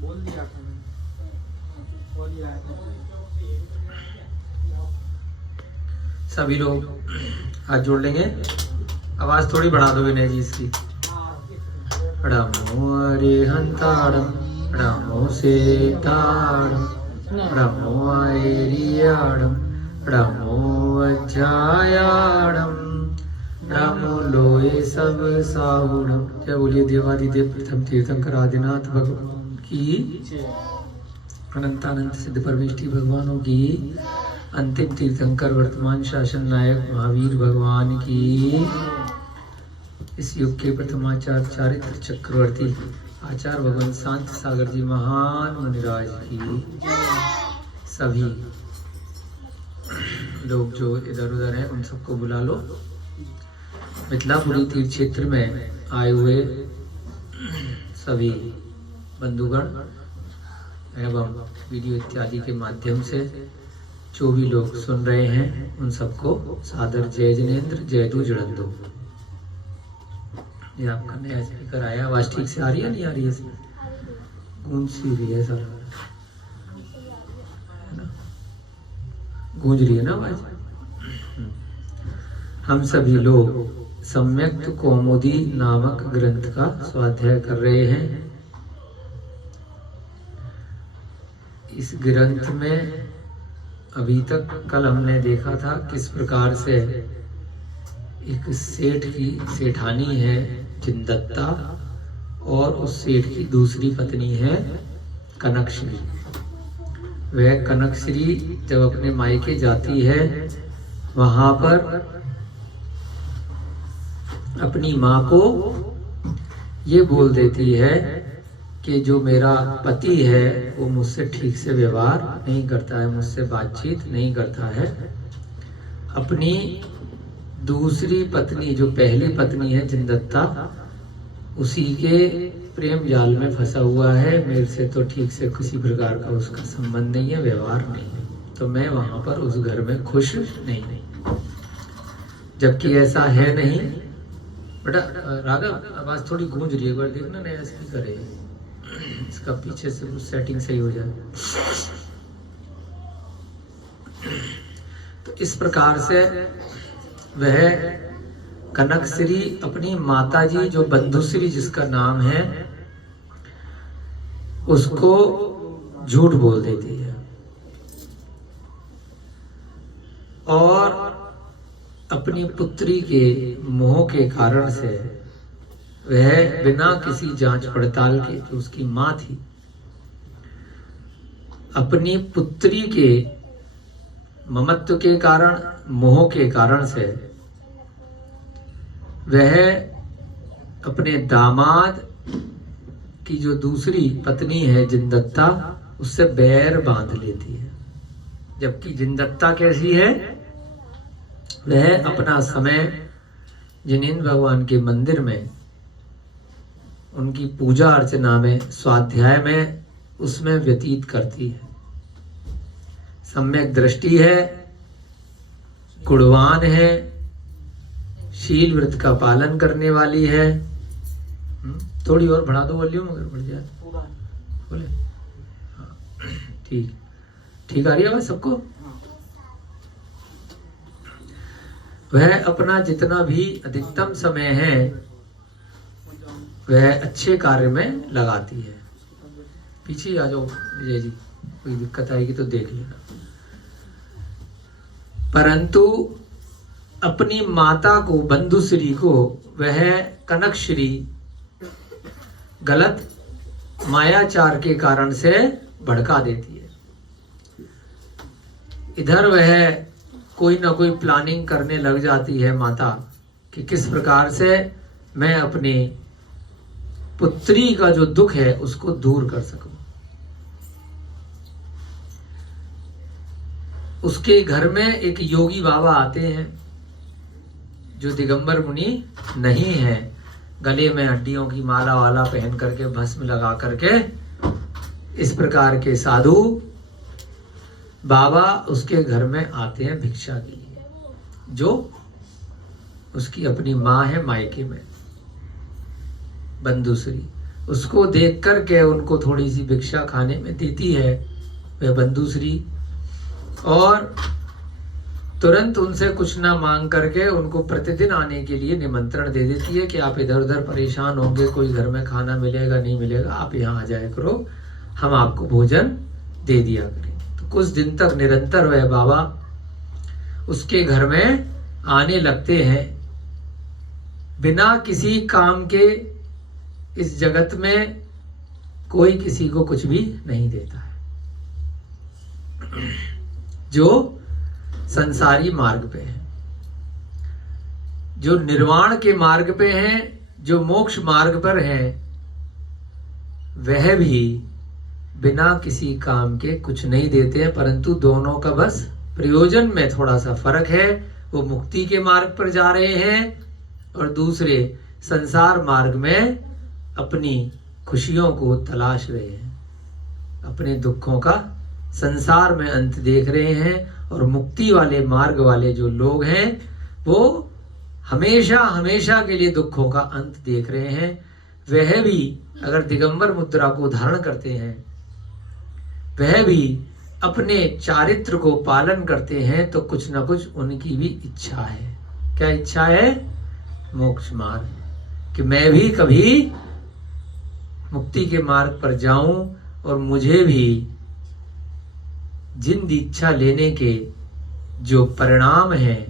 बोल दिया था मैंने, बोल दिया है। सभी लोग हाथ जोड़ लेंगे। आवाज थोड़ी बढ़ा दो विनय जी इसकी। नमो अरिहंताणं नमो सेताणं नमो ऐरियाणं नमो वज्रायाणं नमो लोये सब साहुणं। जय बोलिए देवादिदेव प्रथम तीर्थंकर आदिनाथ भगवान की, अनंतानंत सिद्ध परमेष्ठी भगवानों की, अंतिम तीर्थंकर वर्तमान शासन नायक महावीर भगवान की, इस युग के प्रथमाचार्य चारित्र चक्रवर्ती आचार्य भगवान शांत सागर जी महान मुनिराज की, सभी लोग जो इधर उधर हैं उन सबको बुला लो। मिथिलापुरी तीर्थ क्षेत्र में आए हुए सभी बंधुगण एवं वीडियो इत्यादि के माध्यम से जो भी लोग सुन रहे हैं उन सबको सादर जय जिनेन्द्र, जय दू जड़ंदो। ये आपका नया स्पीकर आया, आवाज ठीक से आ रही है नहीं आ रही है इसमें? गूंज सी रही है सर, है ना? गूंज रही है ना आवाज? हम सभी लोग सम्यक्त कौमुदी नामक ग्रंथ का स्वाध्याय कर रहे हैं। इस ग्रंथ में अभी तक कल हमने देखा था किस प्रकार से एक सेठ की सेठानी है जिनदत्ता और उस सेठ की दूसरी पत्नी है कनकश्री। वह कनकश्री जब अपने मायके जाती है वहां पर अपनी माँ को ये बोल देती है कि जो मेरा पति है वो मुझसे ठीक से व्यवहार नहीं करता है, मुझसे बातचीत नहीं करता है। अपनी दूसरी पत्नी जो पहली पत्नी है जिनदत्ता, उसी के प्रेम जाल में फंसा हुआ है, मेरे से तो ठीक से किसी प्रकार का उसका संबंध नहीं है, व्यवहार नहीं है, तो मैं वहां पर उस घर में खुश नहीं। जबकि ऐसा है नहीं। बेटा राघव आवाज थोड़ी गूंज रही है, एक बार देखना नया स्पीकर है इसका, पीछे से कुछ सेटिंग सही हो जाए। तो इस प्रकार से वह कनकश्री अपनी माताजी जो बंधुश्री जिसका नाम है उसको झूठ बोल देती है और अपनी पुत्री के मोह के कारण से वह बिना किसी जांच पड़ताल के, जो उसकी मां थी, अपनी पुत्री के ममत्व के कारण, मोह के कारण से वह अपने दामाद की जो दूसरी पत्नी है जिनदत्ता, उससे बैर बांध लेती है। जबकि जिनदत्ता कैसी है? वह अपना समय जिनेन्द्र भगवान के मंदिर में उनकी पूजा अर्चना में, स्वाध्याय में, उसमें व्यतीत करती है। सम्यक दृष्टि है, गुणवान है, शील व्रत का पालन करने वाली है। थोड़ी और बढ़ा दो वॉल्यूम अगर बढ़ जाए। बोले हाँ, ठीक ठीक आ रही है आवाज सबको? वह अपना जितना भी अधिकतम समय है वह अच्छे कार्य में लगाती है। पीछे आ जाओ विजय जी, कोई दिक्कत आएगी तो देख लेना। परंतु अपनी माता को, बंधुश्री को, वह कनकश्री गलत मायाचार के कारण से भड़का देती है। इधर वह कोई ना कोई प्लानिंग करने लग जाती है माता कि किस प्रकार से मैं अपनी पुत्री का जो दुख है उसको दूर कर सकूं। उसके घर में एक योगी बाबा आते हैं जो दिगंबर मुनि नहीं है, गले में हड्डियों की माला वाला पहन करके, भस्म लगा करके, इस प्रकार के साधु बाबा उसके घर में आते हैं भिक्षा के लिए, जो उसकी अपनी माँ है मायके में, बंधुश्री। उसको देख कर के उनको थोड़ी सी भिक्षा खाने में देती है वह बंधुश्री, और तुरंत उनसे कुछ ना मांग करके उनको प्रतिदिन आने के लिए निमंत्रण दे देती है कि आप इधर उधर परेशान होंगे, कोई घर में खाना मिलेगा नहीं मिलेगा, आप यहाँ आ जाया करो, हम आपको भोजन दे दिया करें। तो कुछ दिन तक निरंतर वह बाबा उसके घर में आने लगते हैं। बिना किसी काम के इस जगत में कोई किसी को कुछ भी नहीं देता है। जो संसारी मार्ग पे है, जो निर्वाण के मार्ग पे हैं, जो मोक्ष मार्ग पर हैं, वह भी बिना किसी काम के कुछ नहीं देते हैं, परंतु दोनों का बस प्रयोजन में थोड़ा सा फर्क है। वो मुक्ति के मार्ग पर जा रहे हैं और दूसरे संसार मार्ग में अपनी खुशियों को तलाश रहे हैं, अपने दुखों का संसार में अंत देख रहे हैं। और मुक्ति वाले मार्ग वाले जो लोग हैं वो हमेशा हमेशा के लिए दुखों का अंत देख रहे हैं। वह भी अगर दिगंबर मुद्रा को धारण करते हैं, वह भी अपने चारित्र को पालन करते हैं, तो कुछ ना कुछ उनकी भी इच्छा है। क्या इच्छा है? मोक्ष मार्ग, कि मैं भी कभी मुक्ति के मार्ग पर जाऊं और मुझे भी जिन दीक्षा लेने के जो परिणाम है,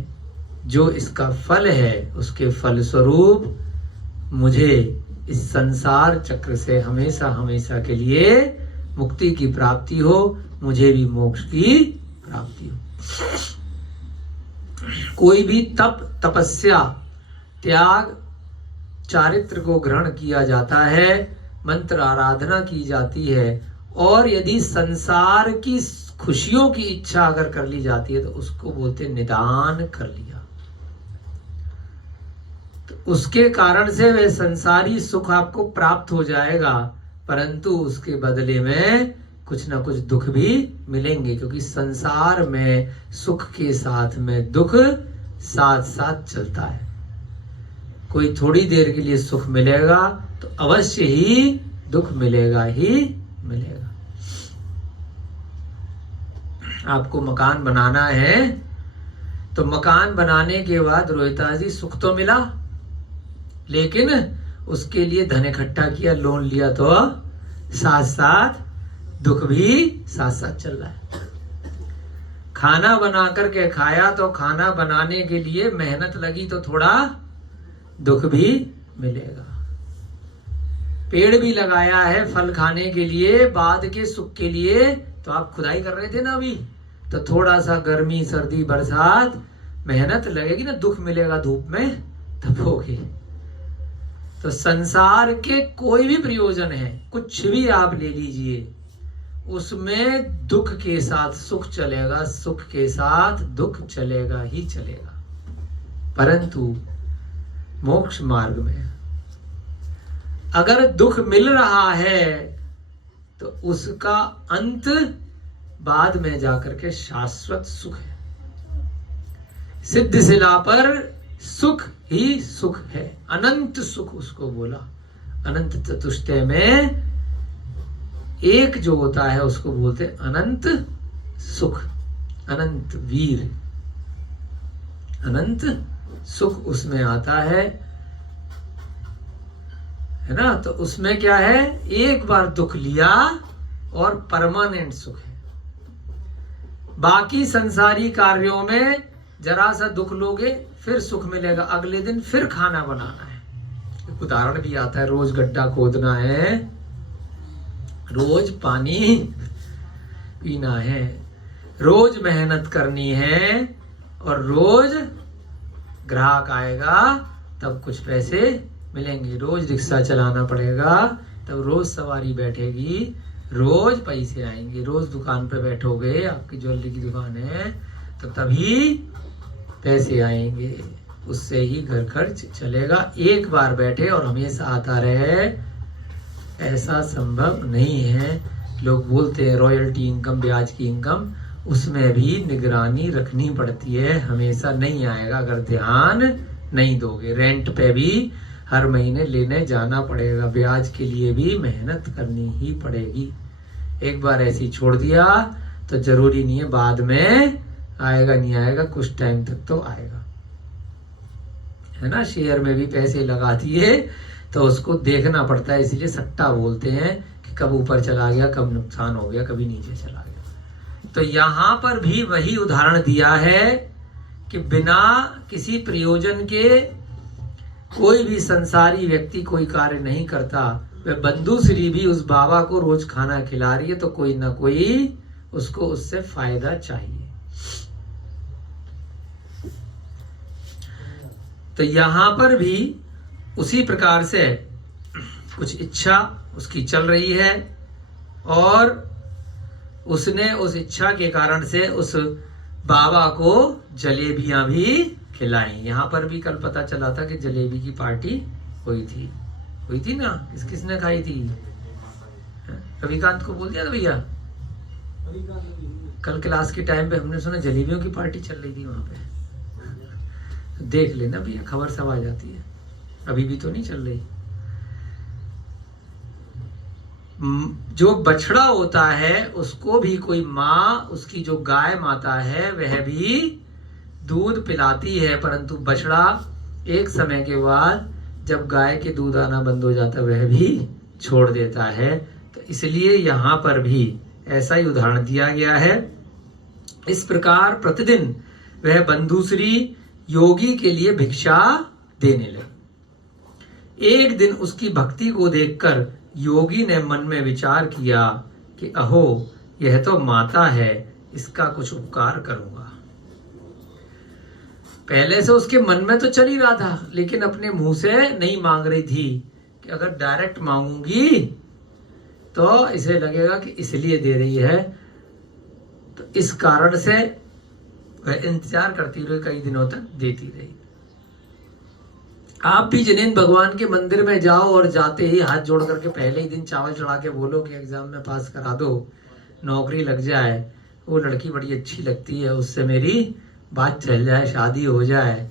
जो इसका फल है, उसके फल स्वरूप मुझे इस संसार चक्र से हमेशा हमेशा के लिए मुक्ति की प्राप्ति हो, मुझे भी मोक्ष की प्राप्ति हो। कोई भी तप, तपस्या, त्याग, चारित्र को ग्रहण किया जाता है, मंत्र आराधना की जाती है, और यदि संसार की खुशियों की इच्छा अगर कर ली जाती है तो उसको बोलते निदान कर लिया। तो उसके कारण से वह संसारी सुख आपको प्राप्त हो जाएगा, परंतु उसके बदले में कुछ ना कुछ दुख भी मिलेंगे, क्योंकि संसार में सुख के साथ में दुख साथ साथ चलता है। कोई थोड़ी देर के लिए सुख मिलेगा तो अवश्य ही दुख मिलेगा ही मिलेगा। आपको मकान बनाना है तो मकान बनाने के बाद रोहिता जी सुख तो मिला, लेकिन उसके लिए धन इकट्ठा किया, लोन लिया, तो साथ साथ दुख भी साथ साथ चल रहा है। खाना बना करके खाया तो खाना बनाने के लिए मेहनत लगी तो थोड़ा दुख भी मिलेगा। पेड़ भी लगाया है फल खाने के लिए, बाद के सुख के लिए, तो आप खुदाई कर रहे थे ना अभी, तो थोड़ा सा गर्मी सर्दी बरसात मेहनत लगेगी ना, दुख मिलेगा, धूप में तपोगे। तो संसार के कोई भी प्रयोजन है, कुछ भी आप ले लीजिए, उसमें दुख के साथ सुख चलेगा, सुख के साथ दुख चलेगा ही चलेगा। परंतु मोक्ष मार्ग में अगर दुख मिल रहा है तो उसका अंत बाद में जाकर के शाश्वत सुख है। सिद्ध शिला पर सुख ही सुख है, अनंत सुख उसको बोला। अनंत चतुष्टय में एक जो होता है उसको बोलते अनंत सुख, अनंत वीर, अनंत सुख उसमें आता है ना। तो उसमें क्या है, एक बार दुख लिया और परमानेंट सुख है। बाकी संसारी कार्यों में जरा सा दुख लोगे फिर सुख मिलेगा, अगले दिन फिर खाना बनाना है। एक उदाहरण भी आता है, रोज गड्ढा खोदना है, रोज पानी पीना है, रोज मेहनत करनी है, और रोज ग्राहक आएगा तब कुछ पैसे मिलेंगे, रोज रिक्शा चलाना पड़ेगा तब रोज सवारी बैठेगी, रोज पैसे आएंगे, रोज दुकान पे बैठोगे, आपकी ज्वेलरी की दुकान है तो तभी पैसे आएंगे, उससे ही घर खर्च चलेगा। एक बार बैठे और हमेशा आता रहे ऐसा संभव नहीं है। लोग बोलते हैं रॉयल्टी इनकम, ब्याज की इनकम, उसमें भी निगरानी रखनी पड़ती है, हमेशा नहीं आएगा अगर ध्यान नहीं दोगे। रेंट पे भी हर महीने लेने जाना पड़ेगा, ब्याज के लिए भी मेहनत करनी ही पड़ेगी। एक बार ऐसी छोड़ दिया तो जरूरी नहीं है बाद में आएगा नहीं आएगा, कुछ टाइम तक तो आएगा, है ना। शेयर में भी पैसे लगा दिए तो उसको देखना पड़ता है, इसलिए सट्टा बोलते हैं कि कब ऊपर चला गया, कब नुकसान हो गया, कभी नीचे चला गया। तो यहाँ पर भी वही उदाहरण दिया है कि बिना किसी प्रयोजन के कोई भी संसारी व्यक्ति कोई कार्य नहीं करता। वह बंधुश्री भी उस बाबा को रोज खाना खिला रही है तो कोई ना कोई उसको उससे फायदा चाहिए। तो यहां पर भी उसी प्रकार से कुछ इच्छा उसकी चल रही है और उसने उस इच्छा के कारण से उस बाबा को जलेबियां भी खिलाई। यहाँ पर भी कल पता चला था कि जलेबी की पार्टी हुई थी ना। किसने खाई थी? रविकांत को बोल दिया था भैया। कल क्लास के टाइम पे हमने सुना जलेबियों की पार्टी चल रही थी वहां पे। देख लेना भैया, खबर सब आ जाती है, अभी भी तो नहीं चल रही। जो बछड़ा होता है उसको भी कोई माँ, उसकी जो गाय माता है वह भी दूध पिलाती है, परंतु बछड़ा एक समय के बाद जब गाय के दूध आना बंद हो जाता है वह भी छोड़ देता है। तो इसलिए यहाँ पर भी ऐसा ही उदाहरण दिया गया है। इस प्रकार प्रतिदिन वह बंधुश्री योगी के लिए भिक्षा देने लगी। एक दिन उसकी भक्ति को देखकर योगी ने मन में विचार किया कि अहो, यह तो माता है, इसका कुछ उपकार करूंगा। पहले से उसके मन में तो चल ही रहा था, लेकिन अपने मुंह से नहीं मांग रही थी कि अगर डायरेक्ट मांगूंगी तो इसे लगेगा कि इसलिए दे रही है। तो इस कारण से वह इंतजार करती रही, कई दिनों तक देती रही। आप भी जिनेंद्र भगवान के मंदिर में जाओ और जाते ही हाथ जोड़ करके पहले ही दिन चावल चढ़ा के बोलो कि एग्जाम में पास करा दो, नौकरी लग जाए, वो लड़की बड़ी अच्छी लगती है, उससे मेरी बात चल जाए, शादी हो जाए,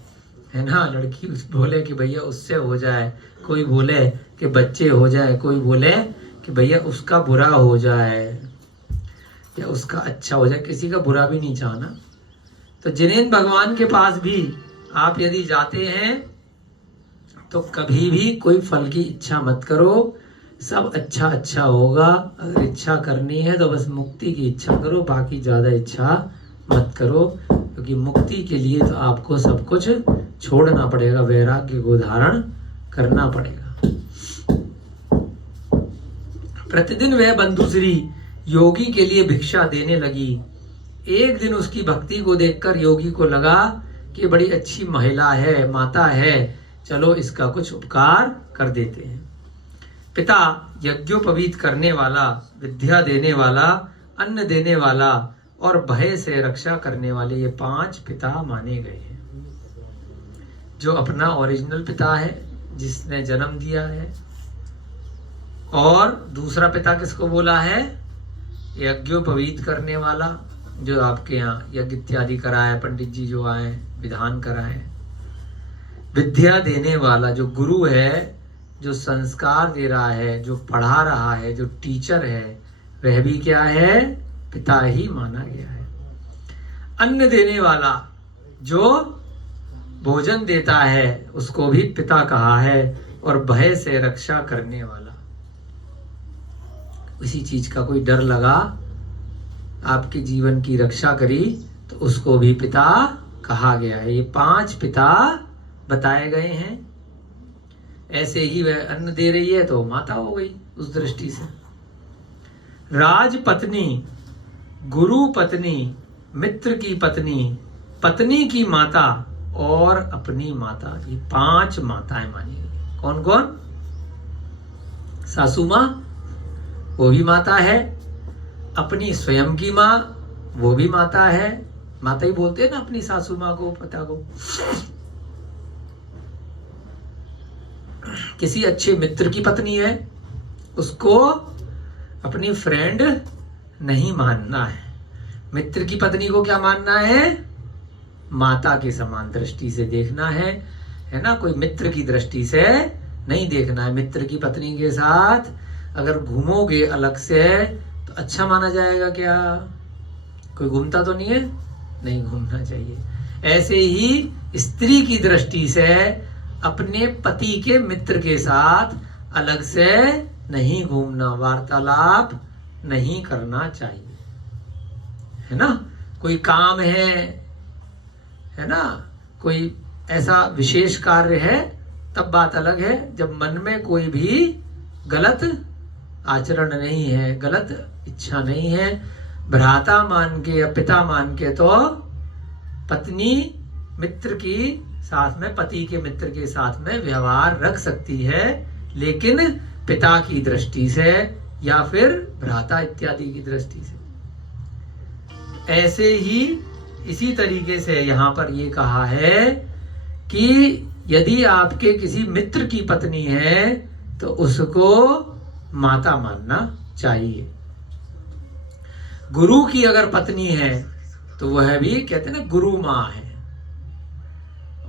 है ना। लड़की बोले कि भैया उससे हो जाए, कोई बोले कि बच्चे हो जाए, कोई बोले कि भैया उसका बुरा हो जाए या उसका अच्छा हो जाए, किसी का बुरा भी नहीं चाहना। तो जिनेंद्र भगवान के पास भी आप यदि जाते हैं तो कभी भी कोई फल की इच्छा मत करो, सब अच्छा अच्छा होगा। अगर इच्छा करनी है तो बस मुक्ति की इच्छा करो, बाकी ज्यादा इच्छा मत करो, क्योंकि मुक्ति के लिए तो आपको सब कुछ छोड़ना पड़ेगा, वैराग्य को धारण करना पड़ेगा। प्रतिदिन वह बंधुश्री योगी के लिए भिक्षा देने लगी। एक दिन उसकी भक्ति को देखकर योगी को लगा कि बड़ी अच्छी महिला है, माता है, चलो इसका कुछ उपकार कर देते हैं। पिता यज्ञोपवीत करने वाला, विद्या देने वाला, अन्न देने वाला और भय से रक्षा करने वाले, ये 5 पिता माने गए हैं। जो अपना ओरिजिनल पिता है जिसने जन्म दिया है, और दूसरा पिता किसको बोला है? यज्ञोपवीत करने वाला, जो आपके यहाँ यज्ञ इत्यादि कराए, पंडित जी जो आए विधान कराए। विद्या देने वाला, जो गुरु है, जो संस्कार दे रहा है, जो पढ़ा रहा है, जो टीचर है, वह भी क्या है? पिता ही माना गया है। अन्न देने वाला, जो भोजन देता है, उसको भी पिता कहा है। और भय से रक्षा करने वाला, किसी चीज का कोई डर लगा, आपके जीवन की रक्षा करी, तो उसको भी पिता कहा गया है। ये 5 पिता बताए गए हैं। ऐसे ही वह अन्न दे रही है तो माता हो गई उस दृष्टि से। राजपत्नी, गुरु पत्नी, मित्र की पत्नी, पत्नी की माता और अपनी माता, ये 5 माताएं मानी गई। कौन कौन? सासू माँ, वो भी माता है। अपनी स्वयं की माँ, वो भी माता है। माता ही बोलते हैं ना अपनी सासू माँ को, पता को। किसी अच्छे मित्र की पत्नी है, उसको अपनी फ्रेंड नहीं मानना है। मित्र की पत्नी को क्या मानना है? माता के समान दृष्टि से देखना है ना। कोई मित्र की दृष्टि से नहीं देखना है। मित्र की पत्नी के साथ अगर घूमोगे अलग से तो अच्छा माना जाएगा क्या? कोई घूमता तो नहीं है? नहीं घूमना चाहिए। ऐसे ही स्त्री की दृष्टि से अपने पति के मित्र के साथ अलग से नहीं घूमना, वार्तालाप नहीं करना चाहिए, है ना। कोई काम है ना, कोई ऐसा विशेष कार्य है तब बात अलग है। जब मन में कोई भी गलत आचरण नहीं है, गलत इच्छा नहीं है, भ्राता मान के या पिता मान के तो पत्नी मित्र की साथ में, पति के मित्र के साथ में व्यवहार रख सकती है, लेकिन पिता की दृष्टि से या फिर भ्राता इत्यादि की दृष्टि से। ऐसे ही इसी तरीके से यहाँ पर ये कहा है कि यदि आपके किसी मित्र की पत्नी है तो उसको माता मानना चाहिए। गुरु की अगर पत्नी है तो वह भी कहते हैं ना गुरु माँ है।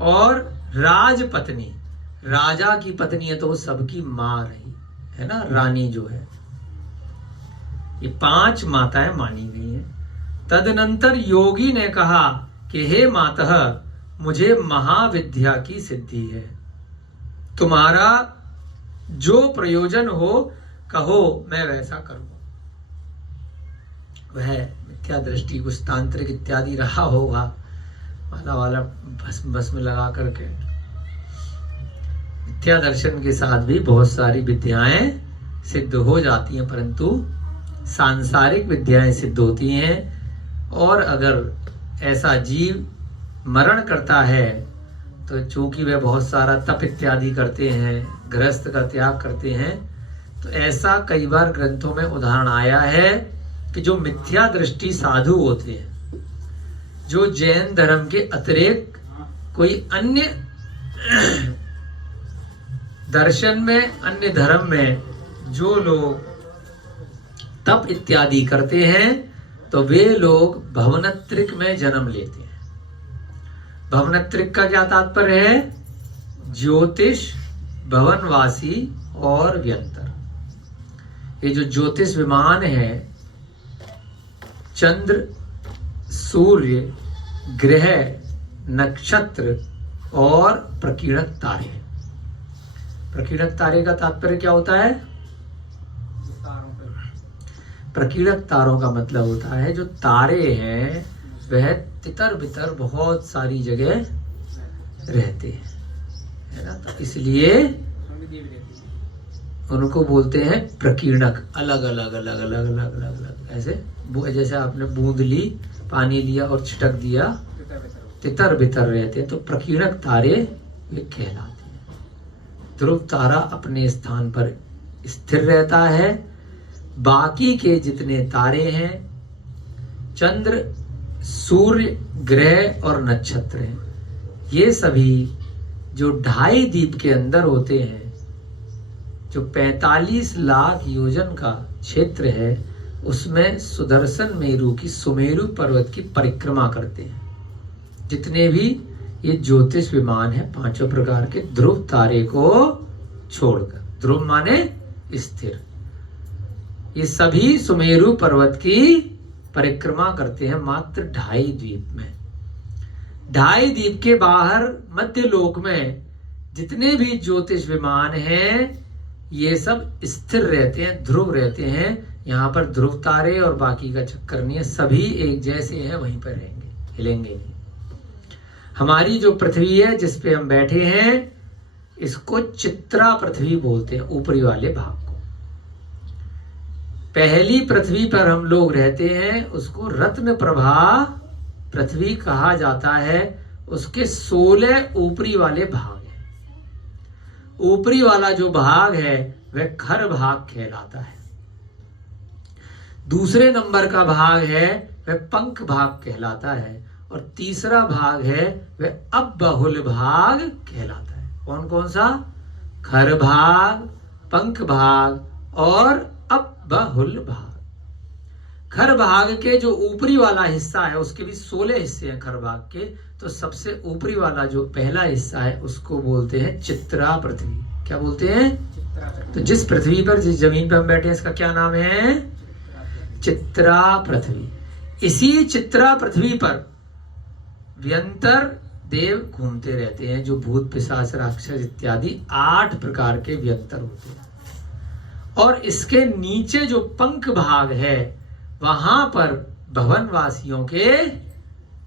और राजपत्नी, राजा की पत्नी है तो वो सबकी माँ रही, है ना, रानी जो है। ये 5 माताएं मानी गई हैं। तदनंतर योगी ने कहा कि हे मातः, मुझे महाविद्या की सिद्धि है, तुम्हारा जो प्रयोजन हो कहो, मैं वैसा करूं। वह मिथ्या दृष्टि कुछ तांत्रिक इत्यादि रहा होगा, माला वाला भस्म लगा करके। मिथ्या दर्शन के साथ भी बहुत सारी विद्याएं सिद्ध हो जाती हैं, परंतु सांसारिक विद्याएं सिद्ध होती हैं। और अगर ऐसा जीव मरण करता है तो चूंकि वह बहुत सारा तप इत्यादि करते हैं, गृहस्थ का त्याग करते हैं, तो ऐसा कई बार ग्रंथों में उदाहरण आया है कि जो मिथ्या दृष्टि साधु होते हैं, जो जैन धर्म के अतिरिक्त कोई अन्य दर्शन में, अन्य धर्म में जो लोग तप इत्यादि करते हैं, तो वे लोग भवनत्रिक में जन्म लेते हैं। भवनत्रिक का क्या तात्पर्य है? ज्योतिष, भवनवासी और व्यंतर। ये जो ज्योतिष विमान है, चंद्र, सूर्य, ग्रह, नक्षत्र और प्रकीर्णक तारे। प्रकीर्णक तारे का तात्पर्य क्या होता है? प्रकीर्णक तारों का मतलब होता है जो तारे हैं वह तितर बितर बहुत सारी जगह रहते हैं, है ना। तो इसलिए उनको बोलते हैं प्रकीर्णक। अलग अलग अलग अलग अलग अलग अलग ऐसे, जैसे आपने बूंद ली, पानी लिया और छिटक दिया, तितर बितर रहते हैं, तो प्रकीर्णक तारे वे कहलाते हैं। ध्रुव तारा अपने स्थान पर स्थिर रहता है। बाकी के जितने तारे हैं, चंद्र, सूर्य, ग्रह और नक्षत्र हैं, ये सभी जो 2.5 दीप के अंदर होते हैं, जो 45 लाख योजन का क्षेत्र है, उसमें सुदर्शन मेरु की, सुमेरु पर्वत की परिक्रमा करते हैं। जितने भी ये ज्योतिष विमान है 5 प्रकार के, ध्रुव तारे को छोड़कर, ध्रुव माने स्थिर, ये सभी सुमेरु पर्वत की परिक्रमा करते हैं मात्र 2.5 द्वीप में। 2.5 द्वीप के बाहर मध्य लोक में जितने भी ज्योतिष विमान हैं, ये सब स्थिर रहते हैं, ध्रुव रहते हैं। यहाँ पर ध्रुव तारे और बाकी का चक्कर नहीं है, सभी एक जैसे हैं, वहीं पर रहेंगे, हिलेंगे नहीं। हमारी जो पृथ्वी है जिस पे हम बैठे हैं, इसको चित्रा पृथ्वी बोलते हैं, ऊपरी वाले भाग को। पहली पृथ्वी पर हम लोग रहते हैं, उसको रत्न प्रभा पृथ्वी कहा जाता है। उसके 16 ऊपरी वाले भाग हैं। ऊपरी वाला जो भाग है वह खर भाग कहलाता है। दूसरे नंबर का भाग है वह पंख भाग कहलाता है, और तीसरा भाग है वह अबहुल भाग कहलाता है। कौन कौन सा? खर भाग, पंख भाग और अबहुल भाग। खर भाग के जो ऊपरी वाला हिस्सा है, उसके भी 16 हिस्से हैं खर भाग के, तो सबसे ऊपरी वाला जो पहला हिस्सा है उसको बोलते हैं चित्रा पृथ्वी। क्या बोलते हैं? तो जिस पृथ्वी पर, जिस जमीन पर हम बैठे हैं, इसका क्या नाम है? चित्रा पृथ्वी। इसी चित्रा पृथ्वी पर व्यंतर देव घूमते रहते हैं, जो भूत पिशाच राक्षस इत्यादि 8 प्रकार के व्यंतर होते हैं। और इसके नीचे जो पंख भाग है, वहां पर भवनवासियों के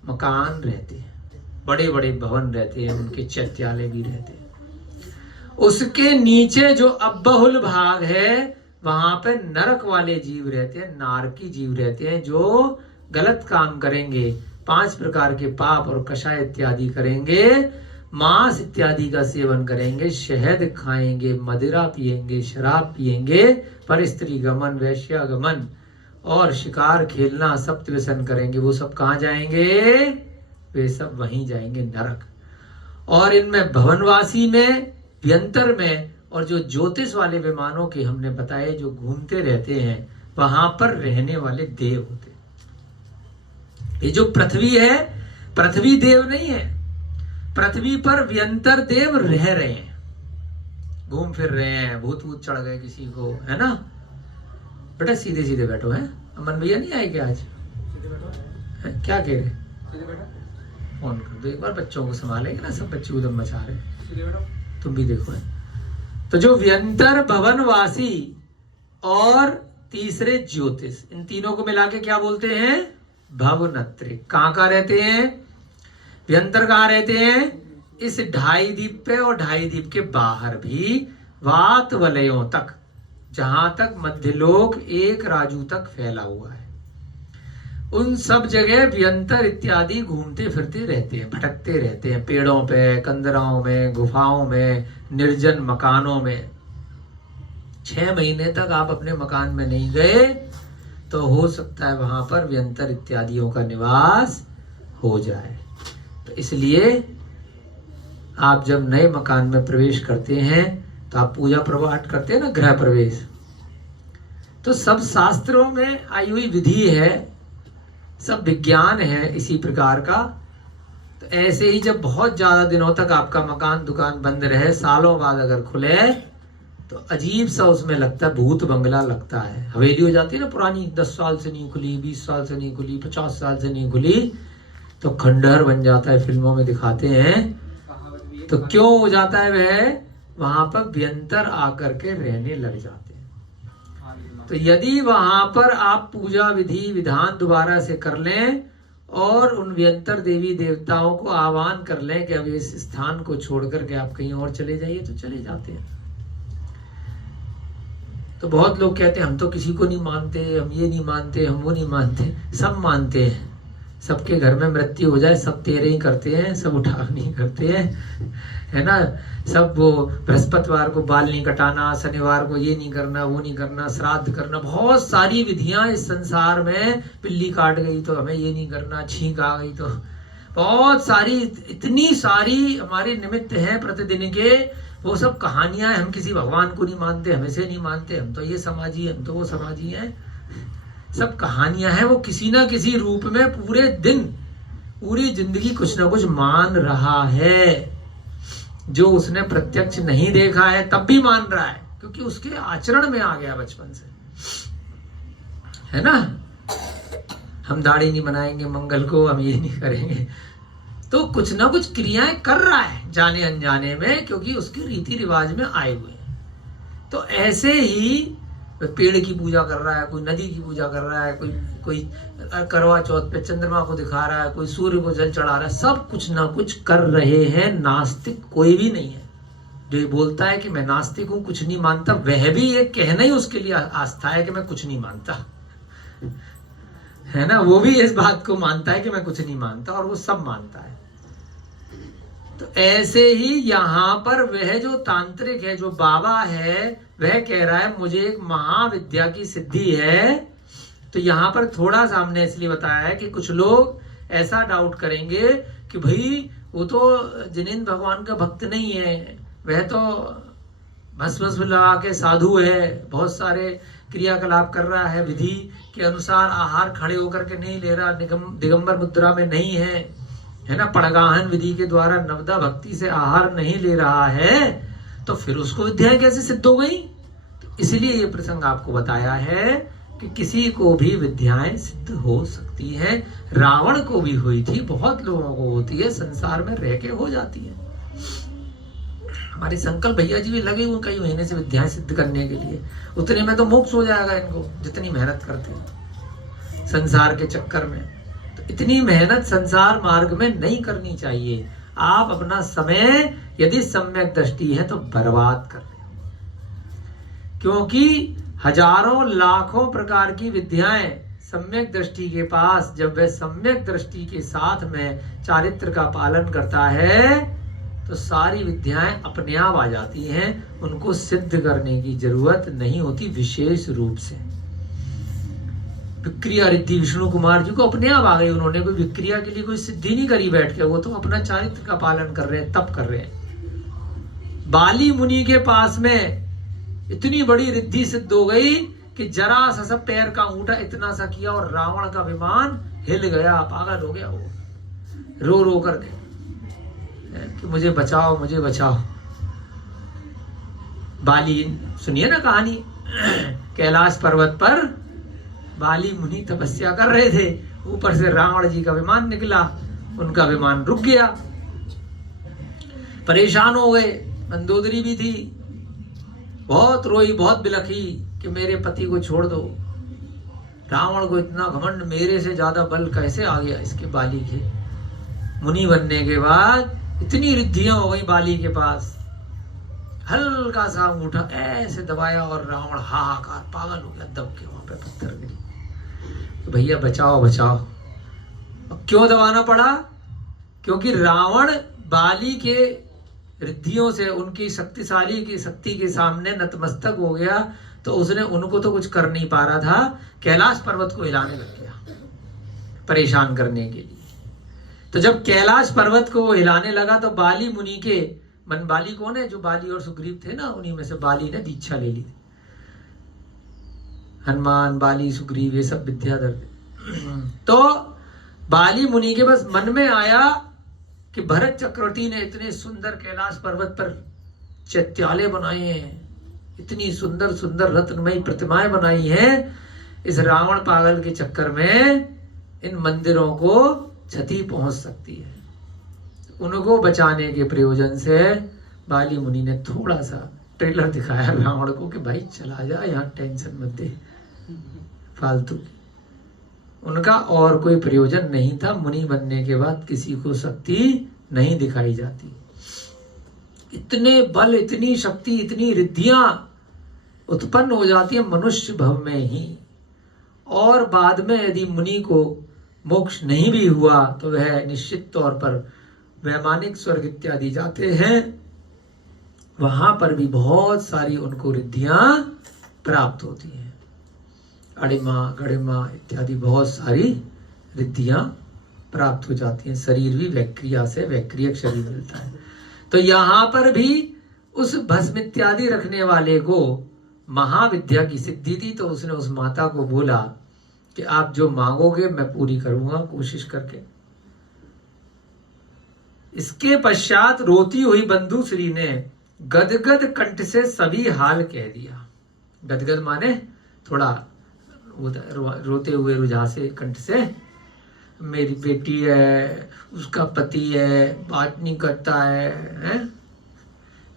मकान रहते हैं, बड़े बड़े भवन रहते हैं, उनके चैत्यालय भी रहते हैं। उसके नीचे जो अबहुल भाग है, वहां पे नरक वाले जीव रहते हैं, नारकी जीव रहते हैं, जो गलत काम करेंगे, 5 प्रकार के पाप और कषाय इत्यादि करेंगे, मांस इत्यादि का सेवन करेंगे, शहद खाएंगे, मदिरा पिएंगे, शराब पिएंगे, पर स्त्री गमन, वैश्या गमन और शिकार खेलना, सप्त व्यसन करेंगे। वो सब कहाँ जाएंगे? वे सब वहीं जाएंगे, नरक। और इनमें भवनवासी में, व्यंतर में, और जो ज्योतिष वाले विमानों के हमने बताए जो घूमते रहते हैं, वहां पर रहने वाले देव होते हैं। ये जो पृथ्वी है, पृथ्वी देव नहीं है, पृथ्वी पर व्यंतर देव रह रहे हैं, घूम फिर रहे हैं, भूत भूत चढ़ गए किसी को, है ना? बेटा सीधे सीधे बैठो। है अमन भैया नहीं आए क्या आज? सीधे बैठो। क्या कह रहे? सीधे बैठो। फोन कर दो एक बार, बच्चों को संभालेंगे ना, सब बच्चे उधम मचा रहे। सीधे बैठो। तुम भी देखो। है तो जो व्यंतर, भवनवासी और तीसरे ज्योतिष, इन तीनों को मिला के क्या बोलते हैं? भवनत्री। कहाँ रहते हैं? व्यंतर कहाँ रहते हैं? इस 2.5 द्वीप पे और 2.5 द्वीप के बाहर भी, वात वलयों तक, जहां तक मध्यलोक 1 राजू तक फैला हुआ है, उन सब जगह व्यंतर इत्यादि घूमते फिरते रहते हैं, भटकते रहते हैं, पेड़ों पे, कंदराओं में, गुफाओं में, निर्जन मकानों में। 6 महीने तक आप अपने मकान में नहीं गए तो हो सकता है वहां पर व्यंतर इत्यादियों का निवास हो जाए। तो इसलिए आप जब नए मकान में प्रवेश करते हैं तो आप पूजा प्रवाह करते हैं ना, गृह प्रवेश, तो सब शास्त्रों में आई हुई विधि है, सब विज्ञान है इसी प्रकार का। तो ऐसे ही जब बहुत ज्यादा दिनों तक आपका मकान दुकान बंद रहे, सालों बाद अगर खुले, तो अजीब सा उसमें लगता है, भूत बंगला लगता है। हवेली हो जाती है ना पुरानी, 10 साल से नहीं खुली, 20 साल से नहीं खुली, 50 साल से नहीं खुली, तो खंडहर बन जाता है, फिल्मों में दिखाते हैं। तो क्यों हो जाता है? वह वहां पर व्यंतर आकर के रहने लग जाते हैं। तो यदि वहां पर आप पूजा विधि विधान दोबारा से कर लें और उन व्यंतर देवी देवताओं को आह्वान कर लें कि अब इस स्थान को छोड़ करके आप कहीं और चले जाइए, तो चले जाते हैं। तो बहुत लोग कहते हैं हम तो किसी को नहीं मानते, हम ये नहीं मानते, हम वो नहीं मानते। सब मानते हैं, सबके घर में मृत्यु हो जाए सब तेरे ही करते हैं, सब उठा नहीं करते हैं, है ना? सब वो बृहस्पतिवार को बाल नहीं कटाना, शनिवार को ये नहीं करना, वो नहीं करना, श्राद्ध करना, बहुत सारी विधियां इस संसार में। बिल्ली काट गई तो हमें ये नहीं करना, छींक आ गई तो, बहुत सारी, इतनी सारी हमारे निमित्त हैं प्रतिदिन के। वो सब कहानियां हैं। हम किसी भगवान को नहीं मानते, हमें से नहीं मानते, हम तो ये समाजी, हम तो वो समाजी हैं। सब कहानियां हैं। वो किसी ना किसी रूप में पूरे दिन, पूरी जिंदगी कुछ ना कुछ मान रहा है, जो उसने प्रत्यक्ष नहीं देखा है तब भी मान रहा है, क्योंकि उसके आचरण में आ गया बचपन से, है ना? हम दाढ़ी नहीं बनाएंगे मंगल को, हम ये नहीं करेंगे, तो कुछ ना कुछ क्रियाएं कर रहा है जाने अनजाने में, क्योंकि उसके रीति रिवाज में आए हुए हैं। तो ऐसे ही पेड़ की पूजा कर रहा है, कोई नदी की पूजा कर रहा है, कोई करवा चौथ पे चंद्रमा को दिखा रहा है, कोई सूर्य को जल चढ़ा रहा है, सब कुछ ना कुछ कर रहे हैं। नास्तिक कोई भी नहीं है। जो ये बोलता है कि मैं नास्तिक हूं, कुछ नहीं मानता, वह भी ये कहना ही उसके लिए आस्था है कि मैं कुछ नहीं मानता, है ना? वो भी इस बात को मानता है कि मैं कुछ नहीं मानता, और वो सब मानता है। तो ऐसे ही यहाँ पर वह जो तांत्रिक है, जो बाबा है, वह कह रहा है मुझे एक महाविद्या की सिद्धि है। तो यहाँ पर थोड़ा सा हमने इसलिए बताया है कि कुछ लोग ऐसा डाउट करेंगे कि भाई वो तो जिनेंद्र भगवान का भक्त नहीं है, वह तो भस्म लगा के साधु है, बहुत सारे क्रियाकलाप कर रहा है, विधि के अनुसार आहार खड़े होकर के नहीं ले रहा, दिगंबर मुद्रा में नहीं है ना, पड़गाहन विधि के द्वारा नवदा भक्ति से आहार नहीं ले रहा है। तो फिर उसको विद्याएं कैसे सिद्ध हो गई? तो इसलिए ये प्रसंग आपको बताया है कि किसी को भी विद्याएं सिद्ध हो सकती हैं। रावण को भी हुई थी, बहुत लोगों को होती है, संसार में रह के हो जाती है। हमारे संकल्प भैया जी भी लगे हुए कई महीने से विद्याएं सिद्ध करने के लिए, उतने में तो मोक्ष हो जाएगा इनको, जितनी मेहनत करते हैं संसार के चक्कर में। तो इतनी मेहनत संसार मार्ग में नहीं करनी चाहिए। आप अपना समय यदि सम्यक दृष्टि है तो बर्बाद कर रहे हो, क्योंकि हजारों लाखों प्रकार की विद्याएं सम्यक दृष्टि के पास, जब वह सम्यक दृष्टि के साथ में चारित्र का पालन करता है तो सारी विद्याएं अपने आप आ जाती हैं, उनको सिद्ध करने की जरूरत नहीं होती। विशेष रूप से विक्रिया रिद्धि विष्णु कुमार जी को अपने आप आ गई, उन्होंने कोई विक्रिया के लिए कोई सिद्धि नहीं करी बैठ के, वो तो अपना चारित्र का पालन कर रहे हैं, तप कर रहे हैं। बाली मुनि के पास में इतनी बड़ी रिद्धि सिद्ध हो गई कि जरा सा सब पैर का अंगूठा इतना सा किया और रावण का विमान हिल गया, पागल हो गया वो, रो रो करके कि मुझे बचाओ मुझे बचाओ। बाली, सुनिए ना कहानी, कैलाश पर्वत पर बाली मुनि तपस्या कर रहे थे, ऊपर से रावण जी का विमान निकला, उनका विमान रुक गया, परेशान हो गए। मंदोदरी भी थी, बहुत रोई, बहुत बिलखी कि मेरे पति को छोड़ दो। रावण को इतना घमंड, मेरे से ज्यादा बल कैसे आ गया इसके बाली के। मुनि बनने के बाद इतनी रिद्धियां हो गई बाली के पास, हल्का सा अंगूठा ऐसे दबाया और रावण हाहाकार, पागल हो गया, दब के वहां पे पत्थर गिरी। तो भैया बचाओ बचाओ। क्यों दबाना पड़ा? क्योंकि रावण बाली के रिद्धियों से, उनकी शक्तिशाली की शक्ति के सामने नतमस्तक हो गया, तो उसने उनको तो कुछ कर नहीं पा रहा था, कैलाश पर्वत को हिलाने लग गया परेशान करने के लिए। तो जब कैलाश पर्वत को वो हिलाने लगा तो बाली मुनि के मन, बाली कौन है? जो बाली और सुग्रीव थे ना, उन्हीं में से बाली ने दीक्षा ले ली। हनुमान, बाली, सुग्रीव ये सब विद्याधर थे। तो बाली मुनि के बस मन में आया कि भरत चक्रवर्ती ने इतने सुंदर कैलाश पर्वत पर चैत्यालय बनाए हैं, इतनी सुंदर सुंदर रत्नमयी प्रतिमाएं बनाई हैं, इस रावण पागल के चक्कर में इन मंदिरों को क्षति पहुंच सकती है। उनको बचाने के प्रयोजन से बाली मुनि ने थोड़ा सा ट्रेलर दिखाया रावण को कि भाई चला जा, यहाँ टेंशन मत दे फालतू की। उनका और कोई प्रयोजन नहीं था। मुनि बनने के बाद किसी को शक्ति नहीं दिखाई जाती। इतने बल, इतनी शक्ति, इतनी रिद्धियां उत्पन्न हो जाती है मनुष्य भव में ही, और बाद में यदि मुनि को मोक्ष नहीं भी हुआ तो वह निश्चित तौर पर वैमानिक स्वर्ग इत्यादि जाते हैं, वहां पर भी बहुत सारी उनको रिद्धियां प्राप्त होती हैं। अड़िमा, गड़िमा इत्यादि बहुत सारी रिद्धियां प्राप्त हो जाती हैं। शरीर भी वैक्रिया से वैक्रियक शरीर मिलता है। तो यहाँ पर भी उस भस्म इत्यादि रखने वाले को महाविद्या की सिद्धि थी, तो उसने उस माता को बोला कि आप जो मांगोगे मैं पूरी करूंगा कोशिश करके। इसके पश्चात रोती हुई बंधु श्री ने गदगद कंठ से सभी हाल कह दिया। गदगद माने थोड़ा रोते हुए रुझासे कंठ से, मेरी बेटी है, उसका पति है, बात नहीं करता है,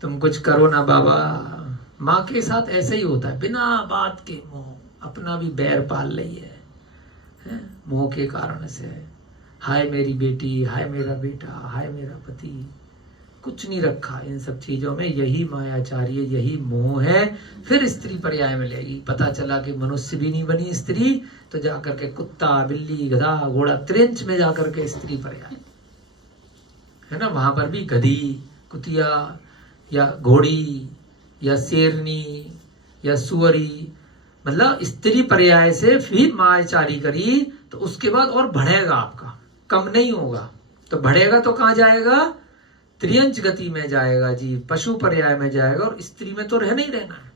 तुम कुछ करो ना बाबा। माँ के साथ ऐसे ही होता है, बिना बात के मोह, अपना भी बैर पाल रही है मोह के कारण से। हाय मेरी बेटी, हाय मेरा बेटा, हाय मेरा पति, कुछ नहीं रखा इन सब चीजों में। यही मायाचार्य, यही मोह है। फिर स्त्री पर्याय मिलेगी। पता चला कि मनुष्य भी नहीं बनी स्त्री, तो जाकर के कुत्ता, बिल्ली, गधा, घोड़ा, त्रिंच में जाकर के स्त्री पर्याय है ना। वहां पर भी गधी, कुतिया या घोड़ी या शेरनी या सुअरी, मतलब स्त्री पर्याय से फिर मायाचारी करी, तो उसके बाद और बढ़ेगा, आपका कम नहीं होगा। तो बढ़ेगा तो कहां जाएगा? त्रियंच गति में जाएगा जी, पशु पर्याय में जाएगा, और स्त्री में तो रहना ही रहना है।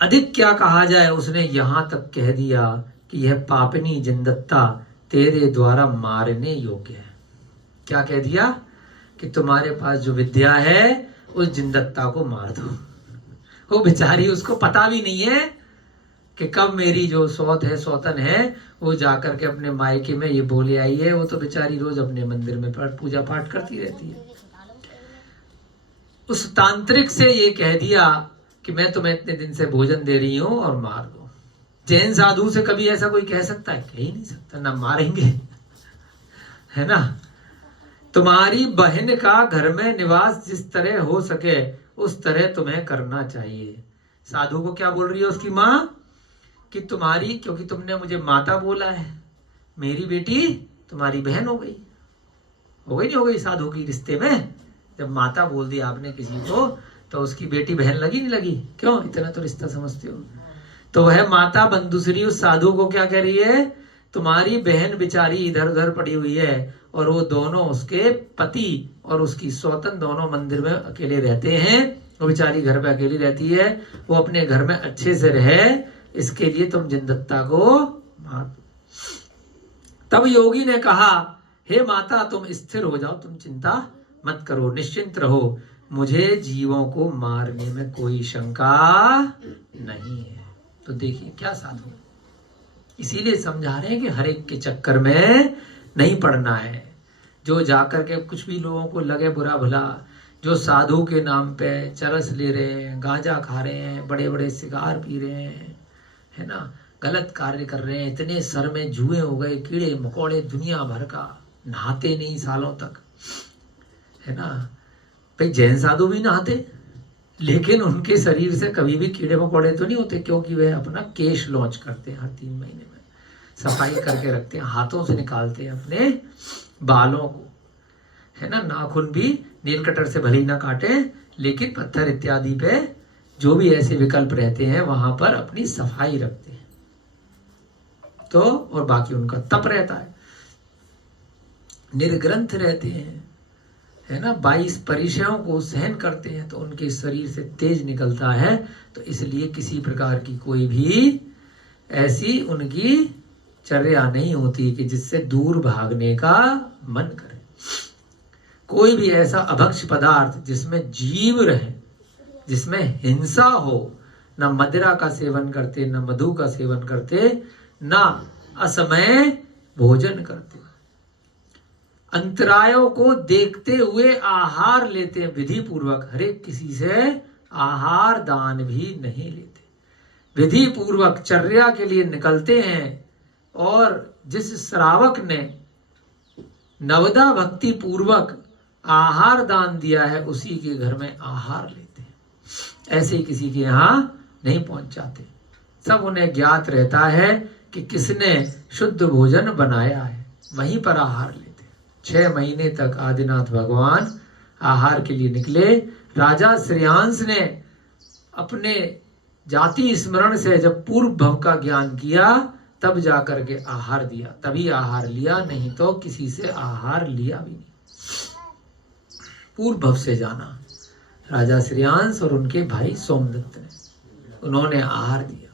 अधिक क्या कहा जाए, उसने यहां तक कह दिया कि यह पापनी जिंदत्ता तेरे द्वारा मारने योग्य है। क्या कह दिया? कि तुम्हारे पास जो विद्या है उस जिनदत्ता को मार दो। वो बेचारी, उसको पता भी नहीं है कि कब मेरी जो सौत है, सौतन है, वो जाकर के अपने मायके में ये बोले आई है। वो तो बेचारी रोज अपने मंदिर में पूजा पाठ करती रहती है। उस तांत्रिक से ये कह दिया कि मैं तुम्हें इतने दिन से भोजन दे रही हूं और मार दो। जैन साधु से कभी ऐसा कोई कह सकता है? कह ही नहीं सकता, ना मारेंगे, है ना। तुम्हारी बहन का घर में निवास जिस तरह हो सके उस तरह तुम्हें करना चाहिए। साधु को क्या बोल रही है उसकी माँ कि तुम्हारी, क्योंकि तुमने मुझे माता बोला है, मेरी बेटी तुम्हारी बहन हो गई। हो गई नहीं हो गई? साधु की रिश्ते में जब माता बोल दी आपने किसी को, तो उसकी बेटी बहन लगी नहीं लगी? क्यों? इतना तो रिश्ता समझते हो। तो वह माता बंदुसरी उस साधु को क्या कह रही है? तुम्हारी बहन बेचारी इधर उधर पड़ी हुई है और वो दोनों, उसके पति और उसकी सौतन, दोनों मंदिर में अकेले रहते हैं। वो बेचारी घर पे अकेली रहती है, वो अपने घर में अच्छे से रहे, इसके लिए तुम जिनदत्ता को मार दो। तब योगी ने कहा, हे माता, तुम स्थिर हो जाओ, तुम चिंता मत करो, निश्चिंत रहो, मुझे जीवों को मारने में कोई शंका नहीं है। तो देखिए क्या साधु, इसीलिए समझा रहे हैं कि हर एक के चक्कर में नहीं पड़ना है। जो जाकर के कुछ भी लोगों को लगे बुरा भला, जो साधु के नाम पे चरस ले रहे हैं, गांजा खा रहे हैं, बड़े बड़े सिगार पी रहे हैं, है ना, गलत कार्य कर रहे हैं, इतने सर में जुए हो गए, कीड़े मकोड़े दुनिया भर का, नहाते नहीं सालों तक, है ना। भाई जैन साधु भी नहाते, लेकिन उनके शरीर से कभी भी कीड़े मकोड़े तो नहीं होते, क्योंकि वह अपना केश लॉन्च करते हैं, हर 3 महीने में सफाई करके रखते हैं, हाथों से निकालते हैं अपने बालों को, है ना। नाखून भी नील कटर से भले ही ना काटे, लेकिन पत्थर इत्यादि पे जो भी ऐसे विकल्प रहते हैं वहां पर अपनी सफाई रखते हैं। तो और बाकी उनका तप रहता है, निर्ग्रंथ रहते हैं, है ना, 22 परिचयों को सहन करते हैं, तो उनके शरीर से तेज निकलता है। तो इसलिए किसी प्रकार की कोई भी ऐसी उनकी चर्या नहीं होती कि जिससे दूर भागने का मन करे। कोई भी ऐसा अभक्ष पदार्थ जिसमें जीव रहे, जिसमें हिंसा हो, न मदिरा का सेवन करते, न मधु का सेवन करते, न असमय भोजन करते, अंतरायों को देखते हुए आहार लेते हैं विधि पूर्वक, हर एक किसी से आहार दान भी नहीं लेते, विधि पूर्वक चर्या के लिए निकलते हैं। और जिस श्रावक ने नवदा भक्ति पूर्वक आहार दान दिया है, उसी के घर में आहार लेते हैं, ऐसे किसी के यहाँ नहीं पहुंच जाते। सब उन्हें ज्ञात रहता है कि किसने शुद्ध भोजन बनाया है, वहीं पर आहार लेते। 6 महीने तक आदिनाथ भगवान आहार के लिए निकले। राजा श्रेयांश ने अपने जाति स्मरण से जब पूर्व भव का ज्ञान किया, तब जाकर के आहार दिया, तभी आहार लिया, नहीं तो किसी से आहार लिया भी नहीं। पूर्व भव से जाना राजा श्रेयांश और उनके भाई सोमदत्त ने, उन्होंने आहार दिया।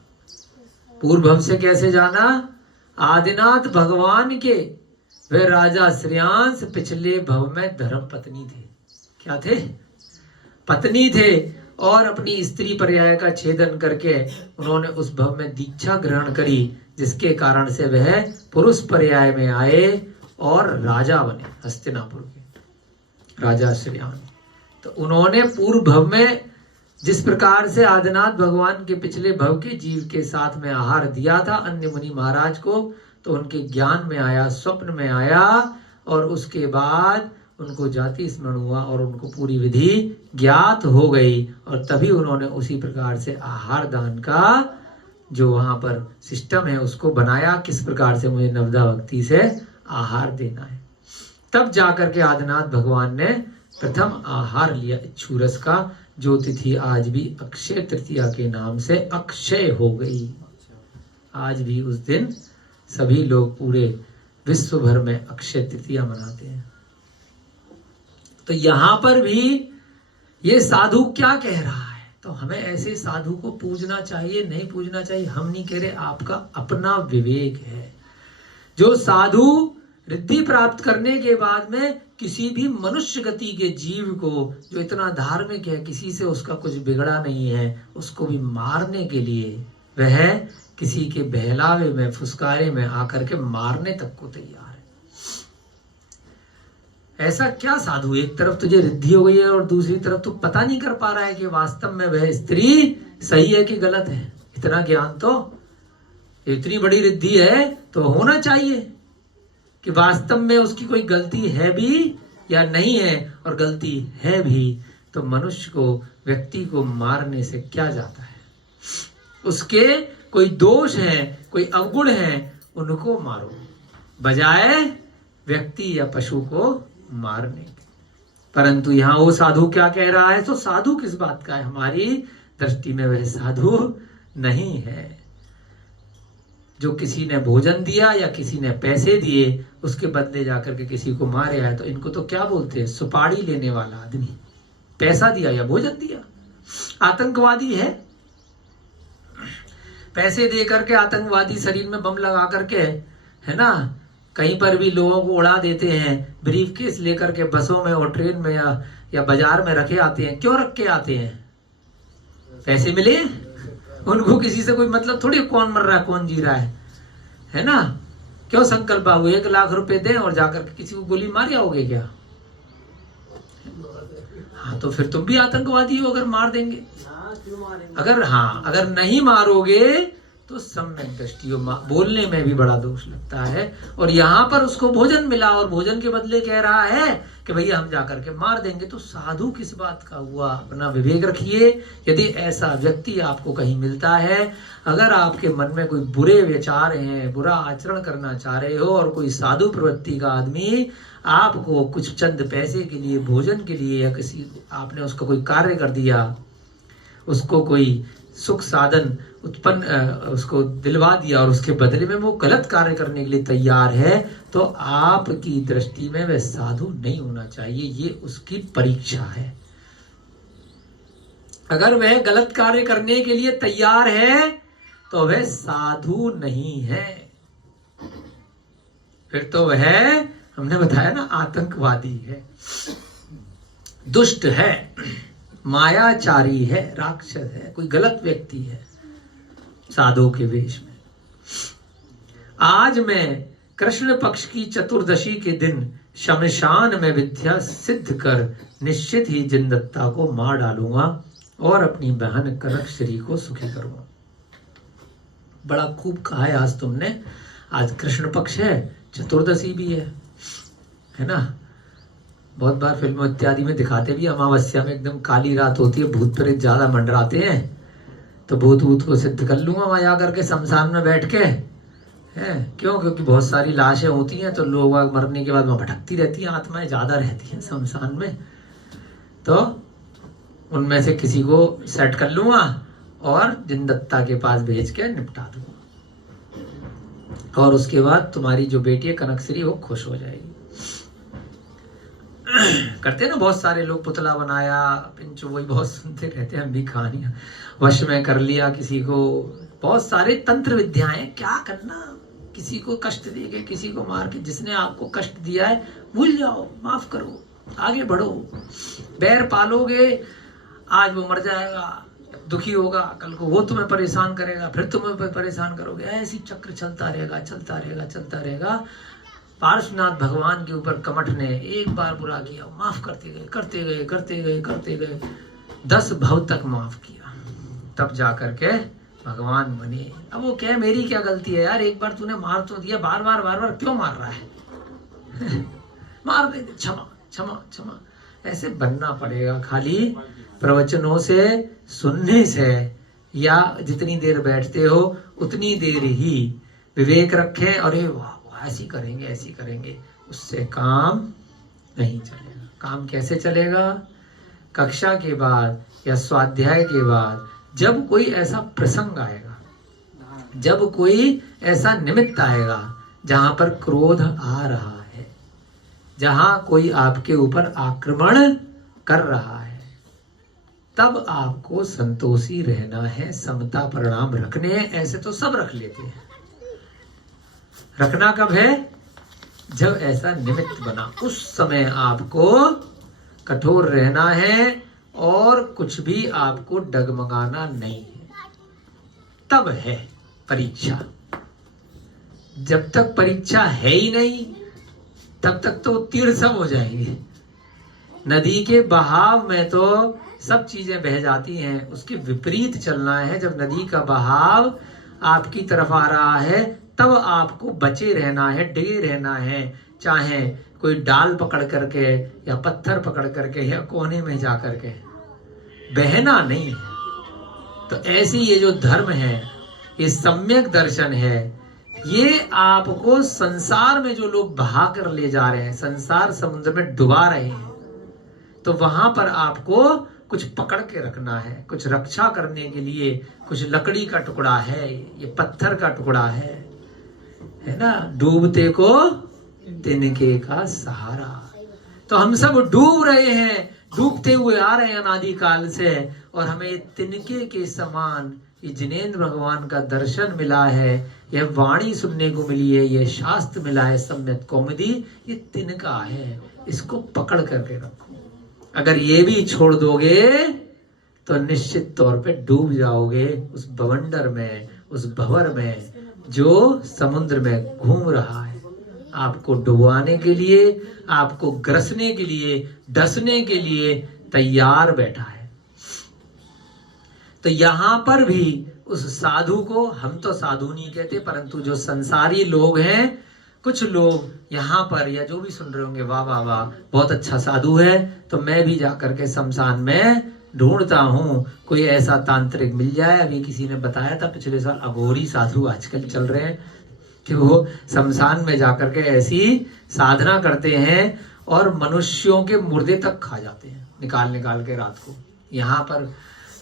पूर्व भव से कैसे जाना? आदिनाथ भगवान के वे राजा श्रेयांश पिछले भव में धर्म पत्नी थे। क्या थे? पत्नी थे, और अपनी स्त्री पर्याय का छेदन करके उन्होंने उस भव में दीक्षा ग्रहण करी, जिसके कारण से वह पुरुष पर्याय में आए और राजा बने, हस्तिनापुर के राजा श्रेयांश। तो उन्होंने पूर्व भव में जिस प्रकार से आदिनाथ भगवान के पिछले भव के जीव के साथ में आहार दिया था अन्य मुनि महाराज को, तो उनके ज्ञान में आया, स्वप्न में आया, और उसके बाद उनको जाति स्मरण हुआ और उनको पूरी विधि ज्ञात हो गई, और तभी उन्होंने उसी प्रकार से आहार दान का जो वहां पर सिस्टम है उसको बनाया, किस प्रकार से मुझे नवदा भक्ति से आहार देना है। तब जाकर के आदिनाथ भगवान ने प्रथम आहार लिया इच्छुरस का, जो तिथि आज भी अक्षय तृतीया के नाम से अक्षय हो गई। आज भी उस दिन सभी लोग पूरे विश्व भर में अक्षय तृतीया मनाते हैं। तो यहाँ पर भी ये साधु क्या कह रहा है? तो हमें ऐसे साधु को पूजना चाहिए, नहीं पूजना चाहिए हम नहीं कह रहे, आपका अपना विवेक है। जो साधु रिद्धि प्राप्त करने के बाद में किसी भी मनुष्य गति के जीव को जो इतना धार्मिक है, किसी से उसका कुछ बिगड़ा नहीं है, उसको भी मारने के लिए वह किसी के बहलावे में, फुसकारे में आकर के मारने तक को तैयार है। ऐसा क्या साधु, एक तरफ तुझे रिद्धि हो गई है और दूसरी तरफ तू पता नहीं कर पा रहा है कि वास्तव में वह स्त्री सही है कि गलत है। इतना ज्ञान तो, इतनी बड़ी रिद्धि है तो होना चाहिए कि वास्तव में उसकी कोई गलती है भी या नहीं है, और गलती है भी तो मनुष्य को, व्यक्ति को मारने से क्या जाता है। उसके कोई दोष है, कोई अवगुण है, उनको मारो बजाय व्यक्ति या पशु को मारने के। परंतु यहाँ वो साधु क्या कह रहा है, तो साधु किस बात का है, हमारी दृष्टि में वह साधु नहीं है जो किसी ने भोजन दिया या किसी ने पैसे दिए, उसके बदले जाकर के किसी को मारे है। तो इनको तो क्या बोलते हैं, सुपारी लेने वाला आदमी, पैसा दिया या भोजन दिया, आतंकवादी है। पैसे दे करके आतंकवादी शरीर में बम लगा करके, है ना, कहीं पर भी लोगों को उड़ा देते हैं, ब्रीफ केस लेकर के बसों में और ट्रेन में या बाजार में रखे आते हैं। क्यों रख के आते हैं, पैसे मिले, उनको किसी से कोई मतलब थोड़ी, कौन मर रहा है कौन जी रहा है ना। क्यों संकल्प हुए 1 लाख रुपए दें और जाकर के किसी को गोली मार आओगे क्या। हाँ तो फिर तुम भी आतंकवादी हो अगर मार देंगे। अगर नहीं मारोगे तो सम्यक दृष्टि, बोलने में भी बड़ा दोष लगता है। और यहाँ पर उसको भोजन मिला और भोजन के बदले कह रहा है कि भैया हम जाकर के मार देंगे, तो साधु किस बात का हुआ। अपना विवेक रखिए। यदि ऐसा व्यक्ति आपको कहीं मिलता है, अगर आपके मन में कोई बुरे विचार हैं, बुरा आचरण करना चाह रहे हो, और कोई साधु प्रवृत्ति का आदमी आपको कुछ चंद पैसे के लिए, भोजन के लिए, या किसी आपने उसका कोई कार्य कर दिया, उसको कोई सुख साधन उत्पन्न उसको दिलवा दिया और उसके बदले में वो गलत कार्य करने के लिए तैयार है, तो आपकी दृष्टि में वह साधु नहीं होना चाहिए। ये उसकी परीक्षा है। अगर वह गलत कार्य करने के लिए तैयार है तो वह साधु नहीं है, फिर तो वह, हमने बताया ना, आतंकवादी है, दुष्ट है, मायाचारी है, राक्षस है, कोई गलत व्यक्ति है साधु के वेश में। आज मैं कृष्ण पक्ष की चतुर्दशी के दिन शमशान में विद्या सिद्ध कर निश्चित ही जिनदत्ता को मार डालूंगा और अपनी बहन कनकश्री को सुखी करूंगा। बड़ा खूब कहा है आज तुमने। आज कृष्ण पक्ष है, चतुर्दशी भी है ना। बहुत बार फिल्मों इत्यादि में दिखाते भी, अमावस्या में एकदम काली रात होती है, भूत प्रेत ज्यादा मंडराते हैं, तो भूत को सिद्ध कर लूंगा वहां जाकर के शमशान में बैठ के, है क्यों, क्योंकि बहुत सारी लाशें होती हैं, तो लोग मरने के बाद वहां भटकती रहती हैं, आत्माएं ज्यादा रहती हैं शमशान में, तो उनमें से किसी को सेट कर लूंगा और जिनदत्ता के पास भेज के निपटा दूंगा, और उसके बाद तुम्हारी जो बेटी है कनकश्री वो खुश हो जाएगी। करते ना बहुत सारे लोग, पुतला बनाया, पिंचो, वही बहुत सुनते रहते हैं हम भी कहानियां, वश में कर लिया किसी को, बहुत सारे तंत्र विद्याएं, क्या करना, किसी को कष्ट दे के, किसी को मार के, जिसने आपको कष्ट दिया है भूल जाओ, माफ करो, आगे बढ़ो। बैर पालोगे, आज वो मर जाएगा, दुखी होगा, कल को वो तुम्हें परेशान करेगा, फिर तुम्हें परेशान करोगे, ऐसी चक्र चलता रहेगा, चलता रहेगा, चलता रहेगा। पार्श्वनाथ भगवान के ऊपर कमठ ने एक बार बुरा किया, माफ करते गए, करते गए, करते गए, करते गए, 10 भव तक माफ किया, तब जाकर के भगवान बने। अब वो क्या, मेरी क्या गलती है यार, एक बार तूने मार तो दिया, बार बार क्यों मार रहा है मार दे, क्षमा क्षमा क्षमा, ऐसे बनना पड़ेगा। खाली प्रवचनों से, सुनने से, या जितनी देर बैठते हो उतनी देर ही विवेक रखें, अरे वाह ऐसी करेंगे, ऐसी करेंगे, उससे काम नहीं चलेगा। काम कैसे चलेगा, कक्षा के बाद या स्वाध्याय के बाद जब कोई ऐसा प्रसंग आएगा, जब कोई ऐसा निमित्त आएगा जहां पर क्रोध आ रहा है, जहां कोई आपके ऊपर आक्रमण कर रहा है, तब आपको संतोषी रहना है, समता परिणाम रखने हैं। ऐसे तो सब रख लेते हैं, रखना कब है, जब ऐसा निमित्त बना उस समय आपको कठोर रहना है और कुछ भी आपको डगमगाना नहीं है। तब है परीक्षा। जब तक परीक्षा है ही नहीं तब तक तो तीर सब हो जाएंगे। नदी के बहाव में तो सब चीजें बह जाती हैं, उसके विपरीत चलना है। जब नदी का बहाव आपकी तरफ आ रहा है तब आपको बचे रहना है, डगे रहना है, चाहे कोई डाल पकड़ करके या पत्थर पकड़ करके या कोने में जा करके, बहना नहीं है। तो ऐसी ये जो धर्म है, ये सम्यक दर्शन है, ये आपको संसार में जो लोग बहा कर ले जा रहे हैं, संसार समुद्र में डुबा रहे हैं, तो वहां पर आपको कुछ पकड़ के रखना है, कुछ रक्षा करने के लिए कुछ लकड़ी का टुकड़ा है, ये पत्थर का टुकड़ा है ना। डूबते को तिनके का सहारा। तो हम सब डूब रहे हैं, डूबते हुए आ रहे हैं अनादिकाल से, और हमें तिनके के समान ये जिनेंद्र भगवान का दर्शन मिला है, यह वाणी सुनने को मिली है, यह शास्त्र मिला है, सम्यक कौमुदी, ये तिनका है, इसको पकड़ करके रखो। अगर ये भी छोड़ दोगे तो निश्चित तौर पे डूब जाओगे उस बवंडर में, उस भंवर में जो समुद्र में घूम रहा है, आपको डुबाने के लिए, आपको ग्रसने के लिए, डसने के लिए तैयार बैठा है। तो यहां पर भी उस साधु को, हम तो साधु नहीं कहते, परंतु जो संसारी लोग हैं, कुछ लोग यहाँ पर या जो भी सुन रहे होंगे, वाह वाह वाह बहुत अच्छा साधु है, तो मैं भी जाकर के शमशान में ढूंढता हूँ कोई ऐसा तांत्रिक मिल जाए। अभी किसी ने बताया था पिछले साल, अघोरी साधु आजकल चल रहे हैं कि वो शमशान में जाकर के ऐसी साधना करते हैं और मनुष्यों के मुर्दे तक खा जाते हैं, निकाल निकाल के रात को। यहाँ पर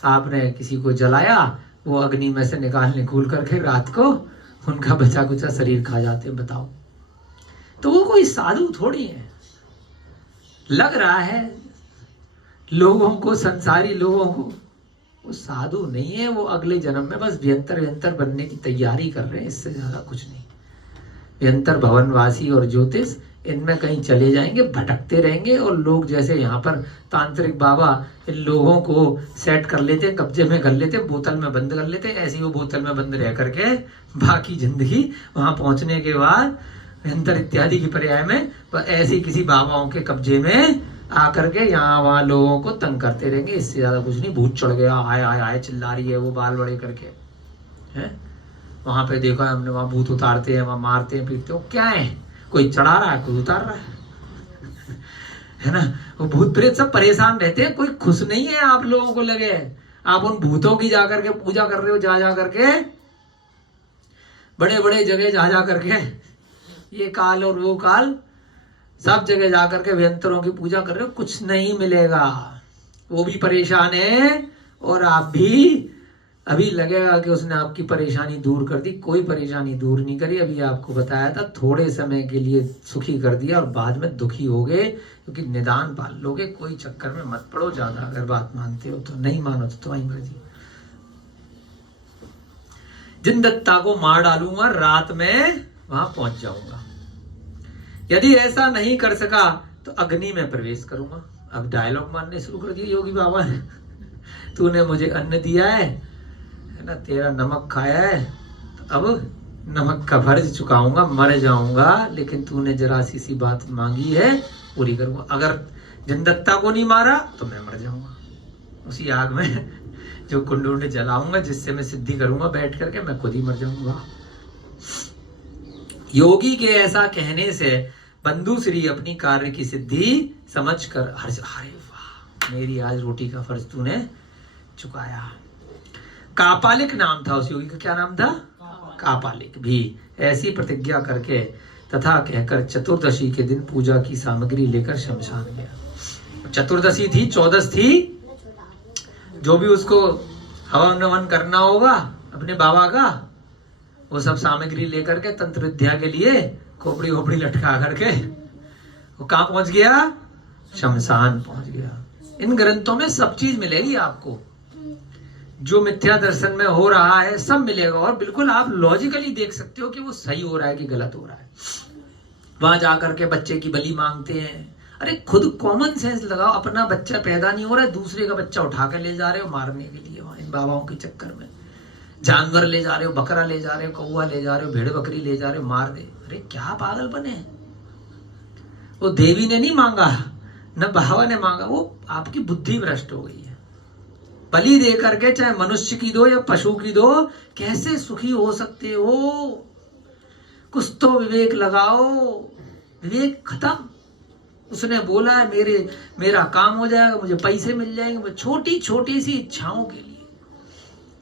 आपने किसी को जलाया, वो अग्नि में से निकाल करके रात को उनका बचा कुचा शरीर खा जाते हैं। बताओ, तो वो कोई साधु थोड़ी है। लग रहा है लोगों को, संसारी लोगों को, वो साधु नहीं है, वो अगले जन्म में बस व्यंतर बनने की तैयारी कर रहे हैं, इससे ज्यादा कुछ नहीं। व्यंतर भवनवासी और ज्योतिष, इनमें कहीं चले जाएंगे, भटकते रहेंगे, और लोग जैसे यहाँ पर तांत्रिक बाबा इन लोगों को सेट कर लेते, कब्जे में कर लेते, बोतल में बंद कर लेते, ऐसे ही वो बोतल में बंद रह करके बाकी जिंदगी वहां पहुंचने के बाद व्यंतर इत्यादि की पर्याय में ऐसे किसी बाबाओं के कब्जे में आकर के यहाँ वहां लोगों को तंग करते रहेंगे। इससे ज्यादा कुछ नहीं। भूत चढ़ गया, आय आय आय चिल्ला रही है वो बाल बड़े करके, है वहां पे देखा है हमने, वहां भूत उतारते हैं, वहां मारते हैं, पीटते हैं। क्या है, कोई चढ़ा रहा है, कोई उतार रहा है ना। वो भूत प्रेत सब परेशान रहते हैं, कोई खुश नहीं है। आप लोगों को लगे आप उन भूतों की जाकर के पूजा कर रहे हो, जा करके बड़े बड़े जगह जा करके, ये काल और वो काल, सब जगह जाकर के व्यंतरों की पूजा कर रहे हो, कुछ नहीं मिलेगा। वो भी परेशान है और आप भी। अभी लगेगा कि उसने आपकी परेशानी दूर कर दी, कोई परेशानी दूर नहीं करी। अभी आपको बताया था, थोड़े समय के लिए सुखी कर दिया और बाद में दुखी हो गए, क्योंकि निदान पाल लोगे। कोई चक्कर में मत पड़ो ज्यादा, अगर बात मानते हो तो। नहीं मानो तो तुम्हारी मर्जी। जिन दत्ता को मार डालूंगा, रात में वहां पहुंच जाऊंगा। यदि ऐसा नहीं कर सका तो अग्नि में प्रवेश करूंगा। अब डायलॉग मारने शुरू कर दिए योगी बाबा ने। तूने मुझे अन्न दिया है ना, तेरा नमक खाया है, तो अब नमक का फर्ज चुकाऊंगा, मर जाऊंगा, लेकिन तूने जरा सी बात मांगी है पूरी करूंगा। अगर जिनदत्ता को नहीं मारा तो मैं मर जाऊंगा उसी आग में, जो कुंड जलाऊंगा, जिससे मैं सिद्धि करूंगा बैठ करके, मैं खुद ही मर जाऊंगा। योगी के ऐसा कहने से बंधु श्री अपनी कार्य की सिद्धि समझकर हर्ष, अरे वाह, मेरी आज रोटी का फर्ज तूने चुकाया। कापालिक नाम था उस योगी का। क्या नाम था? कापालिक भी ऐसी प्रतिज्ञा करके तथा कहकर चतुर्दशी के दिन पूजा की सामग्री लेकर शमशान गया। चतुर्दशी थी, चौदस थी, जो भी उसको हवन नवन करना होगा अपने बाबा का, वो सब सामग्री लेकर के तंत्र विद्या के लिए खोपड़ी खोपड़ी लटका करके वो कहाँ पहुंच गया? शमशान पहुंच गया। इन ग्रंथों में सब चीज मिलेगी आपको, जो मिथ्या दर्शन में हो रहा है सब मिलेगा, और बिल्कुल आप लॉजिकली देख सकते हो कि वो सही हो रहा है कि गलत हो रहा है। वहां जाकर के बच्चे की बलि मांगते हैं। अरे खुद कॉमन सेंस लगाओ, अपना बच्चा पैदा नहीं हो रहा है, दूसरे का बच्चा उठा कर ले जा रहे हो मारने के लिए, वहां इन बाबाओं के चक्कर में। जानवर ले जा रहे हो, बकरा ले जा रहे हो, कौवा ले जा रहे हो, भेड़ बकरी ले जा रहे हो, मार दे। अरे क्या पागल बने। वो देवी ने नहीं मांगा, न बाबा ने मांगा, वो आपकी बुद्धि भ्रष्ट हो गई है। बलि दे करके चाहे मनुष्य की दो या पशु की दो, कैसे सुखी हो सकते हो? कुछ तो विवेक लगाओ। विवेक खत्म। उसने बोला है मेरा काम हो जाएगा, मुझे पैसे मिल जाएंगे, छोटी छोटी सी इच्छाओं के लिए,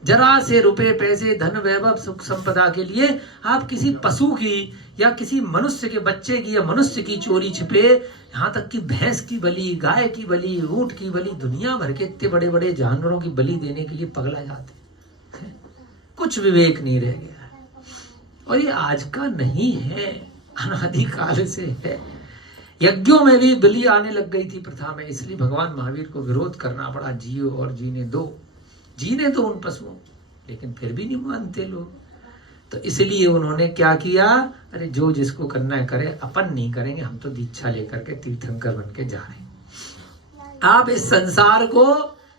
जरा से रुपए पैसे धन वैभव सुख संपदा के लिए आप किसी पशु की या किसी मनुष्य के बच्चे की या मनुष्य की चोरी छिपे, यहाँ तक कि भैंस की बलि, गाय की बलि, ऊंट की बलि, दुनिया भर के इतने बड़े बड़े जानवरों की बलि देने के लिए पगला जाते। कुछ विवेक नहीं रह गया है। और ये आज का नहीं है, अनादिकाल से है। यज्ञों में भी बलि आने लग गई थी प्रथा में, इसलिए भगवान महावीर को विरोध करना पड़ा। जियो और जीने दो, जीने दो उन पशुओं, लेकिन फिर भी नहीं मानते लोग। तो इसलिए उन्होंने क्या किया, अरे जो जिसको करना है करे, अपन नहीं करेंगे, हम तो दीक्षा लेकर के तीर्थंकर बन के जा रहे हैं। आप इस संसार को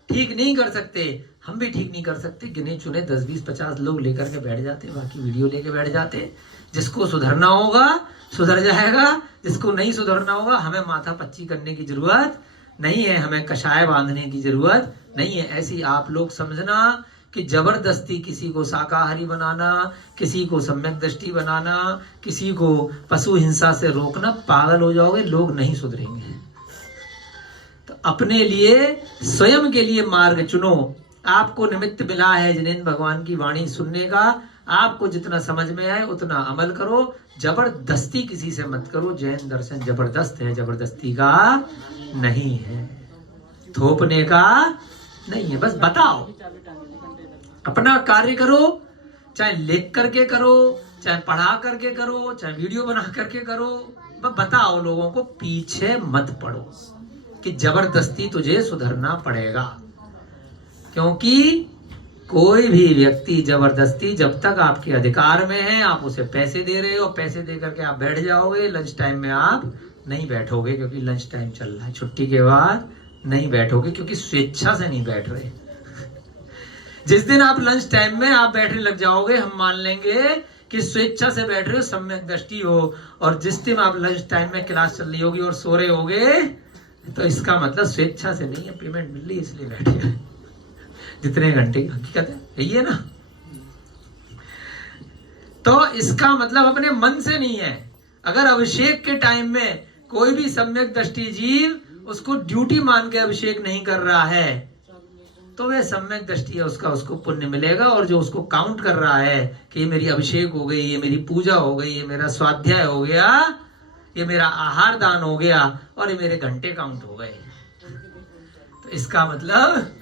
ठीक नहीं कर सकते, हम भी ठीक नहीं कर सकते। गिने चुने 10 20 50 लोग लेकर के बैठ जाते, बाकी वीडियो लेके बैठ जाते। जिसको सुधरना होगा सुधर जाएगा, जिसको नहीं सुधरना होगा, हमें माथा पच्ची करने की जरूरत नहीं है, हमें कषाय बांधने की जरूरत नहीं है। ऐसी आप लोग समझना कि जबरदस्ती किसी को शाकाहारी बनाना, किसी को सम्यक दृष्टि बनाना, किसी को पशु हिंसा से रोकना, पागल हो जाओगे, लोग नहीं सुधरेंगे। तो अपने लिए स्वयं के लिए मार्ग चुनो। आपको निमित्त मिला है जिनेंद्र भगवान की वाणी सुनने का, आपको जितना समझ में आए उतना अमल करो, जबरदस्ती किसी से मत करो। जैन दर्शन जबरदस्त है, जबरदस्ती का नहीं है, थोपने का नहीं है। बस बताओ, अपना कार्य करो, चाहे लिख करके करो, चाहे पढ़ा करके करो, चाहे वीडियो बना करके करो, बस बताओ लोगों को, पीछे मत पड़ो कि जबरदस्ती तुझे सुधरना पड़ेगा। क्योंकि कोई भी व्यक्ति जबरदस्ती, जब तक आपके अधिकार में है, आप उसे पैसे दे रहे हो, पैसे दे करके आप बैठ जाओगे, लंच टाइम में आप नहीं बैठोगे, क्योंकि लंच टाइम चल रहा है, छुट्टी के बाद नहीं बैठोगे, क्योंकि स्वेच्छा से नहीं बैठ रहे। जिस दिन आप लंच टाइम में आप बैठने लग जाओगे, हम मान लेंगे कि स्वेच्छा से बैठ रहे हो, सम्यक दृष्टि हो। और जिस दिन आप लंच टाइम में क्लास चल रही होगी और सो रहे होगे, तो इसका मतलब स्वेच्छा से नहीं है, पेमेंट मिल रही इसलिए बैठे हैं। जितने घंटे की हकीकत है यही है ना। तो इसका मतलब अपने मन से नहीं है। अगर अभिषेक के टाइम में कोई भी सम्यक दृष्टि जीव उसको ड्यूटी मान के अभिषेक नहीं कर रहा है, तो वह सम्यक दृष्टि है, उसको पुण्य मिलेगा। और जो उसको काउंट कर रहा है कि ये मेरी अभिषेक हो गई, ये मेरी पूजा हो गई, ये मेरा स्वाध्याय हो गया, ये मेरा आहार दान हो गया, और ये मेरे घंटे काउंट हो गए, तो इसका मतलब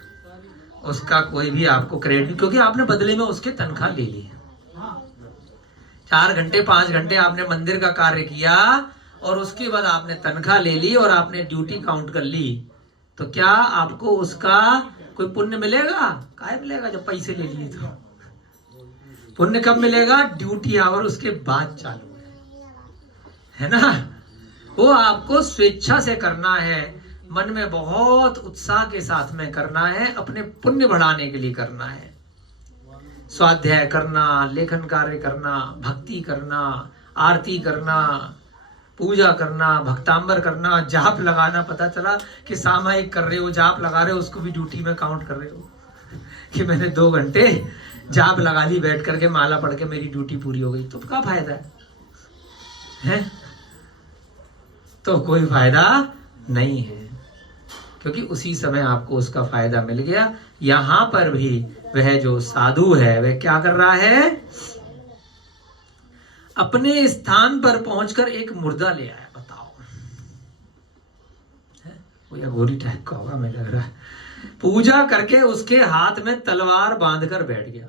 उसका कोई भी आपको क्रेडिट, क्योंकि आपने बदले में उसके तनख्वाह ले ली। 4 घंटे 5 घंटे आपने मंदिर का कार्य किया और उसके बाद आपने तनख्वाह ले ली और आपने ड्यूटी काउंट कर ली, तो क्या आपको उसका कोई पुण्य मिलेगा? काय मिलेगा जब पैसे ले लिए। तो पुण्य कब मिलेगा? ड्यूटी आवर उसके बाद चालू है ना। वो आपको स्वेच्छा से करना है, मन में बहुत उत्साह के साथ में करना है, अपने पुण्य बढ़ाने के लिए करना है। स्वाध्याय करना, लेखन कार्य करना, भक्ति करना, आरती करना, पूजा करना, भक्तांबर करना, जाप लगाना। पता चला कि सामायिक कर रहे हो, जाप लगा रहे हो, उसको भी ड्यूटी में काउंट कर रहे हो कि मैंने 2 घंटे जाप लगा ली बैठ करके, माला पढ़ के मेरी ड्यूटी पूरी हो गई। तो क्या फायदा है? तो कोई फायदा नहीं है, क्योंकि उसी समय आपको उसका फायदा मिल गया। यहां पर भी वह जो साधु है वह क्या कर रहा है? अपने स्थान पर पहुंचकर एक मुर्दा ले आया। बताओ, वो या गोरी टाइप का होगा, मुझे लग रहा है। पूजा करके उसके हाथ में तलवार बांधकर बैठ गया।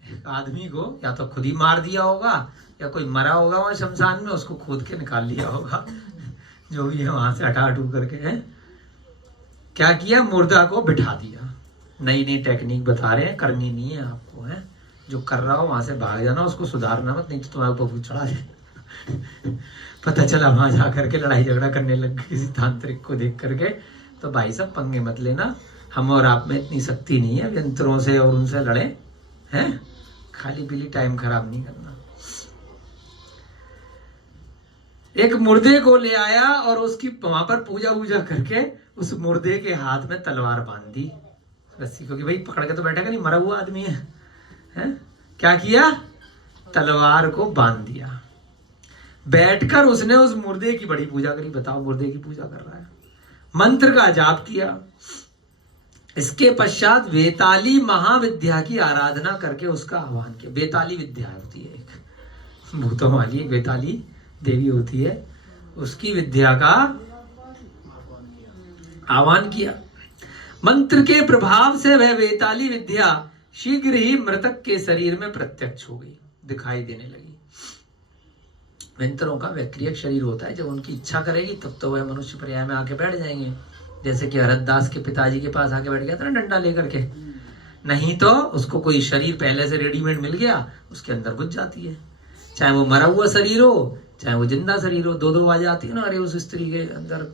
एक आदमी को या तो खुद ही मार दिया होगा या कोई मरा होगा वहां शमशान में, उसको खोद के निकाल लिया होगा, जो भी है वहां से हटा हटू करके है। क्या किया? मुर्दा को बिठा दिया। नई नई टेक्निक बता रहे हैं, करनी नहीं है आपको, है जो कर रहा हो वहां से भाग जाना, उसको सुधारना मत, नहीं तो तुम्हारे ऊपर चढ़ा है। पता चला वहां जाकर के लड़ाई झगड़ा करने लग गए किसी तांत्रिक को देख करके। तो भाई साहब पंगे मत लेना, हम और आप में इतनी शक्ति नहीं है यंत्रों से और उनसे लड़े हैं, खाली पीली टाइम खराब नहीं करना। एक मुर्दे को ले आया और उसकी वहां पर पूजा वूजा करके उस मुर्दे के हाथ में तलवार बांध दी रस्सी को, कि भाई पकड़ के तो बैठेगा नहीं, मरा हुआ आदमी है? क्या किया? तलवार को बांध दिया। बैठकर उसने उस मुर्दे की बड़ी पूजा करी। बताओ, मुर्दे की पूजा कर रहा है, मंत्र का जाप किया। इसके पश्चात वेताली महाविद्या की आराधना करके उसका आह्वान किया। वेताली विद्या होती है एक भूतों वाली, एक वेताली देवी होती है, उसकी विद्या का आह्वान किया। मंत्र के प्रभाव से वह वेताली विद्या शीघ्र ही मृतक के शरीर में प्रत्यक्ष हो गई, दिखाई देने लगी। मंत्रों का वैक्रियक शरीर होता है, जब उनकी इच्छा करेगी तब तो वह मनुष्य पर्याय में आके बैठ जाएंगे। जैसे कि हरदास के पिताजी के पास आके बैठ गया था ना डंडा लेकर के, नहीं तो उसको कोई शरीर पहले से रेडीमेड मिल गया, उसके अंदर घुस जाती है। चाहे वो मरा हुआ शरीर हो, चाहे वो जिंदा शरीर हो, दो आवाज आती है ना, अरे उस स्त्री के अंदर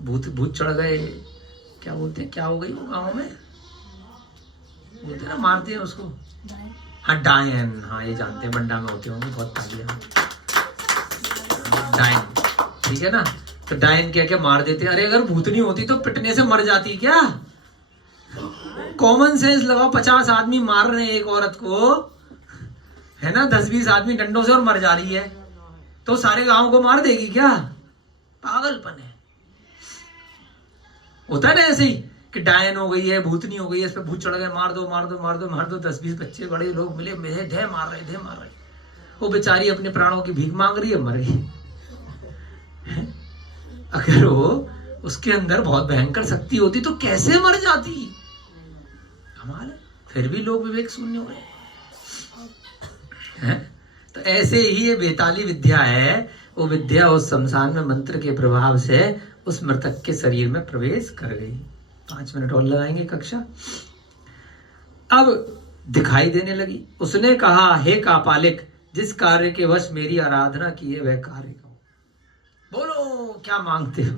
भूत चढ़ गए, क्या बोलते हैं, क्या हो गई वो गाँव में बोलते ना, मारते हैं उसको, हाँ डायन, हाँ ये जानते हैं, बंडा में होते होंगे, बहुत तालियां, डायन, ठीक है ना। तो डायन क्या क्या मार देते हैं। अरे अगर भूतनी होती तो पिटने से मर जाती क्या? कॉमन सेंस लगाओ, 50 आदमी मार रहे हैं एक औरत को, है ना, 10-20 आदमी डंडों से और मर जा रही है, तो सारे गांव को मार देगी क्या? पागलपन है। होता है ना ऐसे ही कि डायन हो गई है, भूतनी हो गई है, इस पे भूत चढ़ गए, मार दो मार दो मार दो मार दो, 10-20 बच्चे बड़े लोग मिले, ढे मार रहे, वो बेचारी अपने प्राणों की भीख मांग रही है, मर गई। अगर वो उसके अंदर बहुत भयंकर शक्ति होती तो कैसे मर जाती? कमाल है। फिर भी लोग विवेक शून्य हो गए। तो ऐसे ही ये बेताली विद्या है, वो विद्या उस शमशान में मंत्र के प्रभाव से उस मृतक के शरीर में प्रवेश कर गई। 5 मिनट और लगाएंगे कक्षा। अब दिखाई देने लगी। उसने कहा, हे कापालिक, जिस कार्य के वश मेरी आराधना की है वह कार्य करो। बोलो क्या मांगते हो?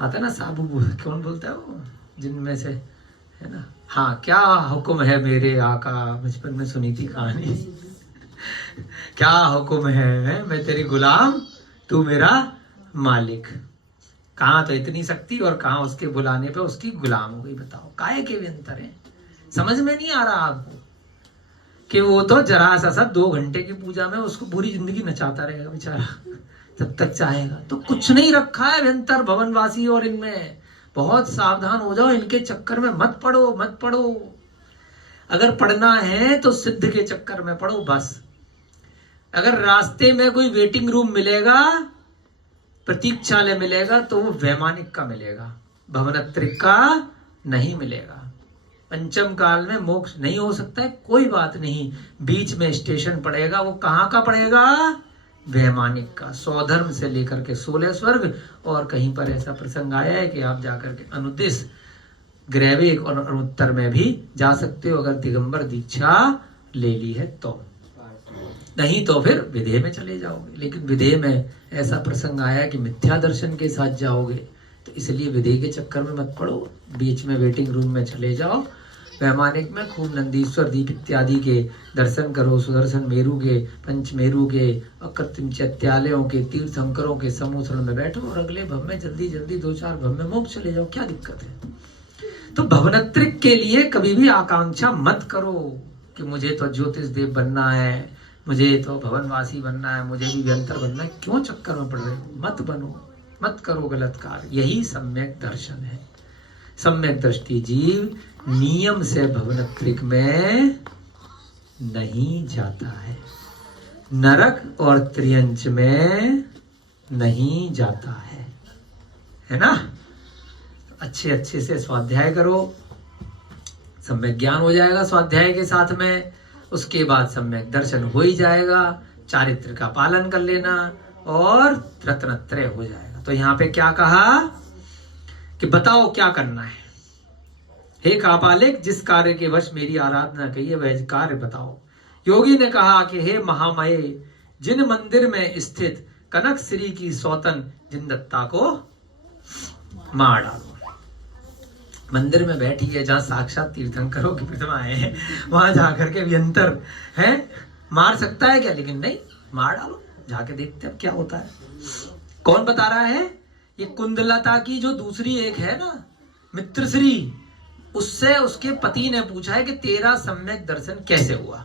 आता ना साबू, कौन बोलता है वो जिनमें से, है ना, हाँ, क्या हुक्म है मेरे आका, बचपन में सुनी थी कहानी। क्या हुक्म है, मैं तेरी गुलाम, तू मेरा मालिक। कहाँ तो इतनी शक्ति और कहाँ उसके बुलाने पे उसकी गुलाम हो गई। बताओ काहे के भी अंतर है। समझ में नहीं आ रहा आपको कि वो तो जरा सा 2 घंटे की पूजा में उसको पूरी जिंदगी नचाता रहेगा बेचारा जब तक चाहेगा। तो कुछ नहीं रखा है अभ्यंतर भवनवासी, और इनमें बहुत सावधान हो जाओ, इनके चक्कर में मत पड़ो। अगर पढ़ना है तो सिद्ध के चक्कर में पढ़ो बस। अगर रास्ते में कोई वेटिंग रूम मिलेगा, प्रतीक्षालय मिलेगा, तो वो वैमानिक का मिलेगा, भवनत्रिक का नहीं मिलेगा। पंचम काल में मोक्ष नहीं हो सकता है, कोई बात नहीं, बीच में स्टेशन पड़ेगा। वो कहाँ का पड़ेगा? वैमानिक का। 100 धर्म से लेकर के 16 स्वर्ग। और कहीं पर ऐसा प्रसंग आया है कि आप जाकर के अनुदिश, ग्रैविक और अनुत्तर में भी जा सकते हो, अगर दिगंबर दीक्षा ले ली है तो। नहीं तो फिर विदेह में चले जाओगे। लेकिन विदेह में ऐसा प्रसंग आया कि मिथ्या दर्शन के साथ जाओगे, तो इसलिए विदेह के चक्कर में मत पड़ो, बीच में वेटिंग रूम में चले जाओ। वैमानिक में खूब नंदीश्वर दीप इत्यादि के दर्शन करो, सुदर्शन मेरु के, पंचमेरु के, अकृत्रिम चैत्यालयों के, तीर्थंकरों के समूह में बैठो और अगले भव में जल्दी 2-4 भव में मोक्ष चले जाओ। क्या दिक्कत है? तो भवनत्रिक के लिए कभी भी आकांक्षा मत करो कि मुझे तो ज्योतिष देव बनना है, मुझे तो भवनवासी बनना है, मुझे भी व्यंतर बनना है। क्यों चक्कर में पड़ रहे हो? मत बनो, मत करो गलत कार्य। यही सम्यक दर्शन है। सम्यक दृष्टि जीव नियम से भवनत्रिक में नहीं जाता है, नरक और त्रियंच में नहीं जाता है ना। अच्छे से स्वाध्याय करो, सम्यक ज्ञान हो जाएगा स्वाध्याय के साथ में। उसके बाद सम्यक दर्शन हो ही जाएगा। चारित्र का पालन कर लेना और रत्नत्रय हो जाएगा। तो यहाँ पे क्या कहा कि बताओ क्या करना है। हे कापालिक, जिस कार्य के वश मेरी आराधना की है वह कार्य बताओ। योगी ने कहा कि हे महामये, जिन मंदिर में स्थित कनक श्री की सौतन जिनदत्ता को मार डालो। मंदिर में बैठी है जहां साक्षात तीर्थंकरों की प्रतिमाएं हैं, वहां जाकर के व्यंतर है मार सकता है क्या? लेकिन नहीं, मार डालो, जाके देखते हैं क्या होता है। कौन बता रहा है? ये कुंदलता की जो दूसरी एक है ना मित्रश्री, उससे उसके पति ने पूछा है कि तेरा सम्यक दर्शन कैसे हुआ।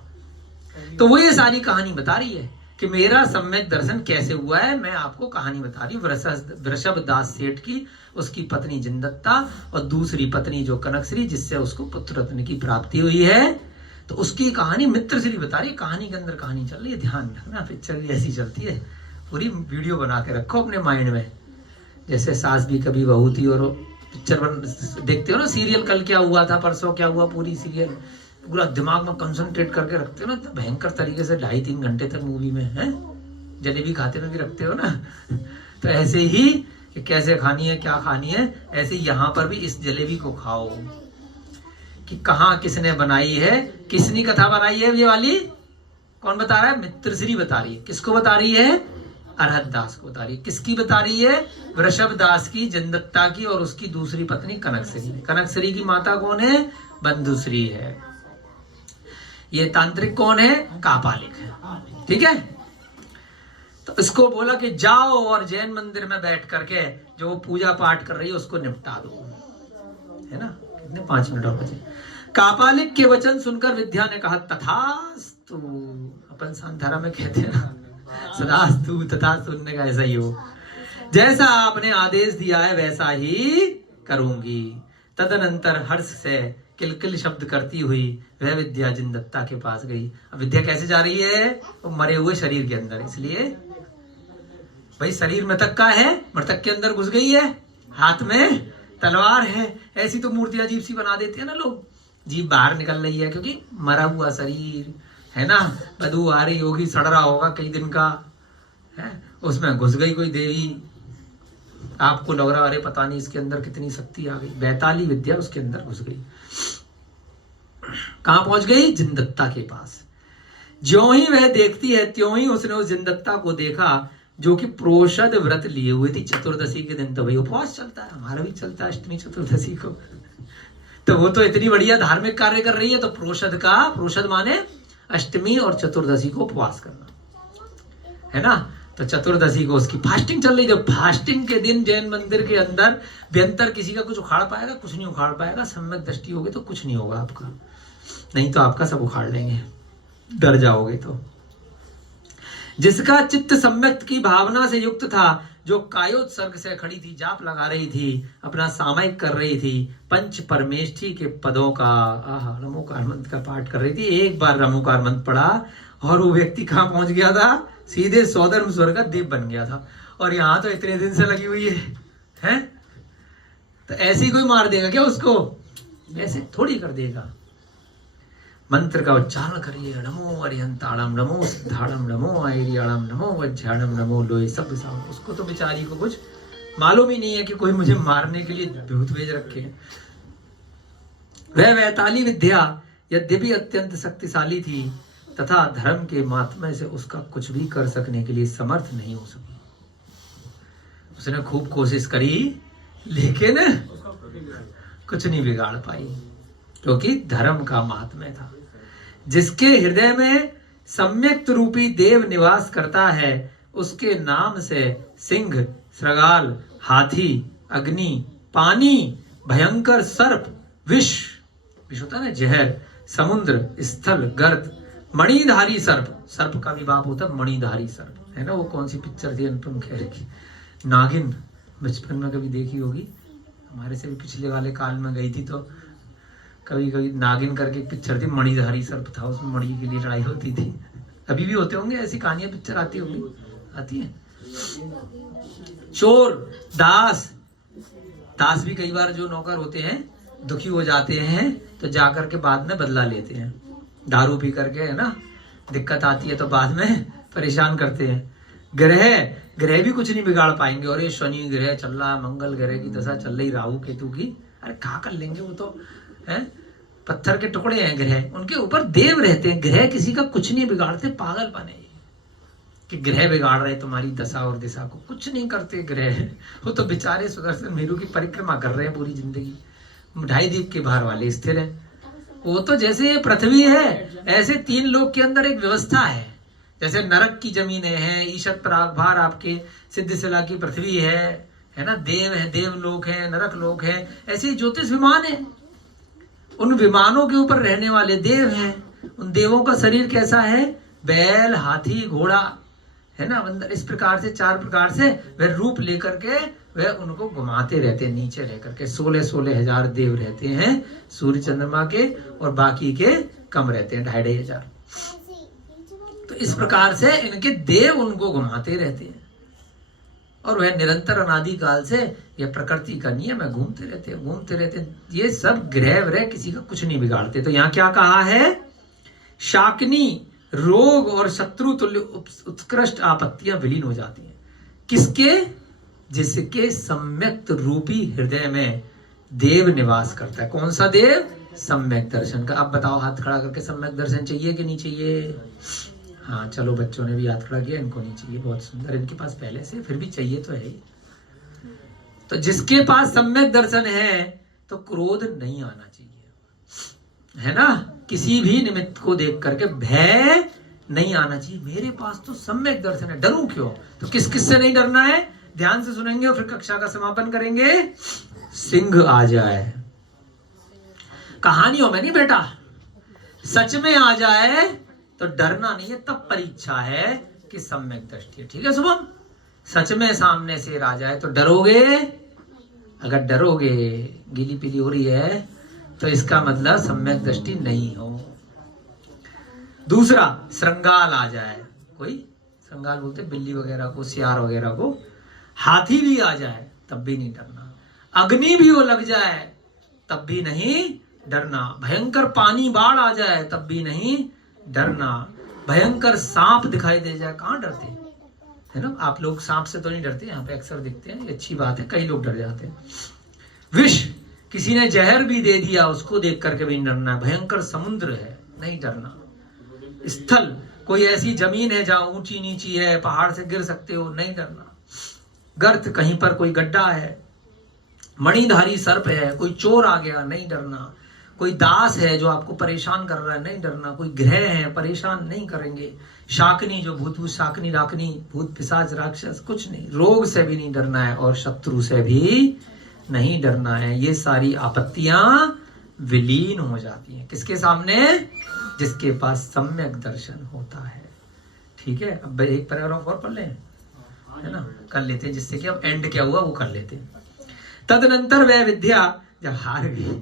तो वो ये सारी कहानी बता रही है कि मेरा सम्यक दर्शन कैसे हुआ है। मैं आपको कहानी बता रही हूँ वृषभ दास सेठ की, उसकी पत्नी जिनदत्ता और दूसरी पत्नी जो कनकश्री, जिससे उसको पुत्र रत्न की प्राप्ति हुई है। तो उसकी कहानी मित्रश्री बता रही है। कहानी के अंदर कहानी चल रही है, ध्यान रखना, पिक्चर भी ऐसी चलती है। पूरी वीडियो बना के रखो अपने माइंड में, जैसे सास भी कभी बहू थी और पिक्चर देखते हो ना, सीरियल कल क्या हुआ था, परसों क्या हुआ, पूरी सीरियल पूरा दिमाग में कंसंट्रेट करके रखते हो ना, तो भयंकर तरीके से 2.5-3 घंटे तक मूवी में है। जलेबी खाते में भी रखते हो ना, तो ऐसे ही कि कैसे खानी है, क्या खानी है, ऐसे यहाँ पर भी इस जलेबी को खाओ कि कहाँ किसने बनाई है, किसनी कथा बनाई है ये वाली। कौन बता रहा है? मित्रश्री बता रही है। किसको बता रही है? अरहत दास को बता रही है। किसकी बता रही है? वृषभ दास की, जिनदत्ता की और उसकी दूसरी पत्नी कनकश्री। कनकश्री की माता कौन है? बंधुश्री है। ये तांत्रिक कौन है? कापालिक है। ठीक है, तो इसको बोला कि जाओ और जैन मंदिर में बैठ करके जो वो पूजा पाठ कर रही है उसको निपटा दो, है ना। कितने 5 मिनट और बचे। कापालिक के वचन सुनकर विद्या ने कहा तथास्तु। अपन सांधारा में कहते हैं ना सदास्तु, तथा सुनने का ऐसा ही हो, जैसा आपने आदेश दिया है वैसा ही करूंगी। तदनंतर हर्ष से किलकिल शब्द करती हुई वह विद्या जिनदत्ता के पास गई। अब विद्या कैसे जा रही है? वो मरे हुए शरीर के अंदर, इसलिए भाई शरीर मृतक का है, मृतक के अंदर घुस गई है, हाथ में तलवार है। ऐसी तो मूर्ति अजीब सी बना देते हैं ना लोग, जीभ बाहर निकल रही है क्योंकि मरा हुआ शरीर है ना, बदबू आ रही होगी, सड़ रहा होगा कई दिन का है, उसमें घुस गई कोई देवी। आपको लग रहा अरे पता नहीं इसके अंदर कितनी शक्ति आ गई, बैताली विद्या उसके अंदर घुस गई। कहां पहुंच गई? जिनदत्ता के पास। ज्यों ही वह देखती है त्यों ही उसने उस जिनदत्ता को देखा जो कि प्रोषद व्रत लिए हुए थी। चतुर्दशी के दिन तो भाई उपवास चलता है, हमारा भी चलता है अष्टमी चतुर्दशी को। तो वो तो इतनी बढ़िया धार्मिक कार्य कर रही है, तो प्रोषद माने अष्टमी और चतुर्दशी को उपवास करना, है ना। तो चतुर्दशी को उसकी फास्टिंग चल रही है। जब फास्टिंग के दिन जैन मंदिर के अंदर व्यंतर किसी का कुछ उखाड़ पाएगा? कुछ नहीं उखाड़ पाएगा। सम्यक दृष्टि होगी तो कुछ नहीं होगा आपका, नहीं तो आपका सब उखाड़ लेंगे, डर जाओगे। तो जिसका चित्त सम्यक की भावना से युक्त था, जो कायोत्सर्ग से खड़ी थी, जाप लगा रही थी, अपना सामयिक कर रही थी, पंच परमेष्ठी के पदों का रमोकार मंत्र का पाठ कर रही थी। एक बार रमोकार मंत्र पढ़ा और वो व्यक्ति कहाँ पहुंच गया था? सीधे सौधर्म स्वर्ग का देव बन गया था। और यहाँ तो इतने दिन से लगी हुई है? तो ऐसे ही कोई मार देगा क्या उसको? ऐसे थोड़ी कर देगा। मंत्र का उच्चारण करिए, नमो अरिहंताड़म, नमो सिद्धाड़म, नमो आयरियाड़म, नमो वज्जाड़म, नमो लोहे सब। उसको तो बेचारी को कुछ मालूम ही नहीं है कि कोई मुझे मारने के लिए भूत भेज रखे हैं। वह वैताली विद्या यद्यपि अत्यंत शक्तिशाली थी तथा धर्म के महात्म्य से उसका कुछ भी कर सकने के लिए समर्थ नहीं हो सकी। उसने खूब कोशिश करी लेकिन कुछ नहीं बिगाड़ पाई, क्योंकि धर्म का महात्म्य था। जिसके हृदय में सम्यक्त रूपी देव निवास करता है, उसके नाम से सिंह, श्रगाल, हाथी, अग्नि, पानी, भयंकर सर्प, विष होता है ना जहर, समुद्र, स्थल, गर्त, मणिधारी सर्प, सर्प का भी बाप होता है मणिधारी सर्प, है ना। वो कौन सी पिक्चर थी अनुपम खेर की, नागिन, बचपन में कभी देखी होगी, हमारे से भी पिछले वाले काल में गई थी। तो कभी कभी नागिन करके पिक्चर थी, मणिधारी सर्प था, उसमें मणि के लिए लड़ाई होती थी। अभी भी होते होंगे ऐसी कहानियां, पिक्चर आती होंगी, आती है। चोर, दास भी कई बार जो नौकर होते हैं दुखी हो जाते हैं तो जाकर के बाद में बदला लेते हैं, दारू पी करके, है ना। दिक्कत आती है तो बाद में परेशान करते हैं। ग्रह भी कुछ नहीं बिगाड़ पाएंगे। और ये शनि ग्रह चल रहा है, मंगल ग्रह की दशा चल रही, राहु केतु की, अरे क्या कर लेंगे, वो तो है पत्थर के टुकड़े हैं ग्रह, उनके ऊपर देव रहते हैं। ग्रह किसी का कुछ नहीं बिगाड़ते, पागल बने, कि ग्रह बिगाड़ रहे तुम्हारी दशा और दिशा को। कुछ नहीं करते ग्रह, वो तो बेचारे सुदर्शन मेरु की परिक्रमा कर रहे हैं पूरी जिंदगी। 2.5 दीप के भार वाले स्थिर हैं। वो तो जैसे पृथ्वी है ऐसे 3 लोक के अंदर एक व्यवस्था है। जैसे नरक की जमीनें हैं, ईशत प्रागभार आपके सिद्धशिला की पृथ्वी है ना, देव है, देवलोक है, नरक लोक है, ऐसे ही ज्योतिष विमान है। उन विमानों के ऊपर रहने वाले देव हैं। उन देवों का शरीर कैसा है? बैल, हाथी, घोड़ा, है ना, इस प्रकार से 4 प्रकार से वह रूप लेकर के वह उनको घुमाते रहते हैं। नीचे रह करके 16 हजार देव रहते हैं सूर्य चंद्रमा के, और बाकी के कम रहते हैं 2.5 हजार। तो इस प्रकार से इनके देव उनको घुमाते रहते हैं, और वह निरंतर अनादि काल से यह प्रकृति का नियम है, घूमते रहते हैं। ये सब ग्रह व्रह किसी का कुछ नहीं बिगाड़ते। तो यहाँ क्या कहा है? शाकिनी रोग और शत्रु तुल्य उत्कृष्ट आपत्तियां विलीन हो जाती हैं। किसके? जिसके सम्यक रूपी हृदय में देव निवास करता है। कौन सा देव? सम्यक दर्शन का। अब बताओ हाथ खड़ा करके, सम्यक दर्शन चाहिए कि नहीं चाहिए? हाँ चलो, बच्चों ने भी हाथ खड़ा किया, इनको नहीं चाहिए, बहुत सुंदर, इनके पास पहले से, फिर भी चाहिए तो है ही। तो जिसके पास सम्यक दर्शन है तो क्रोध नहीं आना चाहिए, है ना। किसी भी निमित्त को देख करके भय नहीं आना चाहिए। मेरे पास तो सम्यक दर्शन है, डरूं क्यों? तो किस किस से नहीं डरना है? ध्यान से सुनेंगे और फिर कक्षा का समापन करेंगे। सिंह आ जाए, कहानियों में नहीं बेटा, सच में आ जाए तो डरना नहीं है। तब परीक्षा है कि सम्यक दृष्टि है। ठीक है शुभम? सच में सामने से आ जाए तो डरोगे? अगर डरोगे, गीली पीली हो रही है, तो इसका मतलब सम्यक दृष्टि नहीं हो। दूसरा, श्रृंगाल आ जाए, कोई श्रृंगाल बोलते बिल्ली वगैरह को, सियार वगैरह को, हाथी भी आ जाए तब भी नहीं डरना। अग्नि भी वो लग जाए तब भी नहीं डरना। भयंकर पानी बाढ़ आ जाए तब भी नहीं डरना। भयंकर सांप दिखाई दे जाए, कहां डरते है ना। आप लोग सांप से तो नहीं डरते, यहाँ पे अक्सर दिखते हैं, ये अच्छी बात है, कई लोग डर जाते हैं। विष, किसी ने जहर भी दे दिया, उसको देख करके भी नहीं डरना। भयंकर समुद्र है, नहीं डरना। स्थल, कोई ऐसी जमीन है जहां ऊंची नीची है, पहाड़ से गिर सकते हो, नहीं डरना। गर्त, कहीं पर कोई गड्ढा है। मणिधारी सर्प है, कोई चोर आ गया, नहीं डरना। कोई दास है जो आपको परेशान कर रहा है, नहीं डरना। कोई ग्रह है, परेशान नहीं करेंगे। शाकनी, जो भूत शाकनी राकनी, भूत पिशाच राक्षस, कुछ नहीं। रोग से भी नहीं डरना है और शत्रु से भी नहीं डरना है। ये सारी आपत्तियां विलीन हो जाती हैं किसके सामने? जिसके पास सम्यक दर्शन होता है। ठीक है, अब एक पैराग्राफ और पढ़ लें, है ना, कर लेते हैं, जिससे कि अब एंड क्या हुआ वो कर लेते हैं। तदनंतर वह विद्या जब हार गई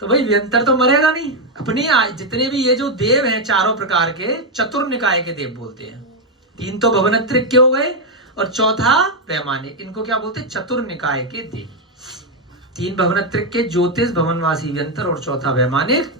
तो भाई व्यंतर तो मरेगा नहीं। अपने जितने भी ये जो देव हैं 4 प्रकार के, चतुर निकाय के देव बोलते हैं। 3 तो भवनत्रिक के हो गए और चौथा वैमानिक, इनको क्या बोलते हैं? चतुर निकाय के देव। 3 भवनत्रिक के ज्योतिष, भवनवासी, व्यंतर, और चौथा वैमानिक,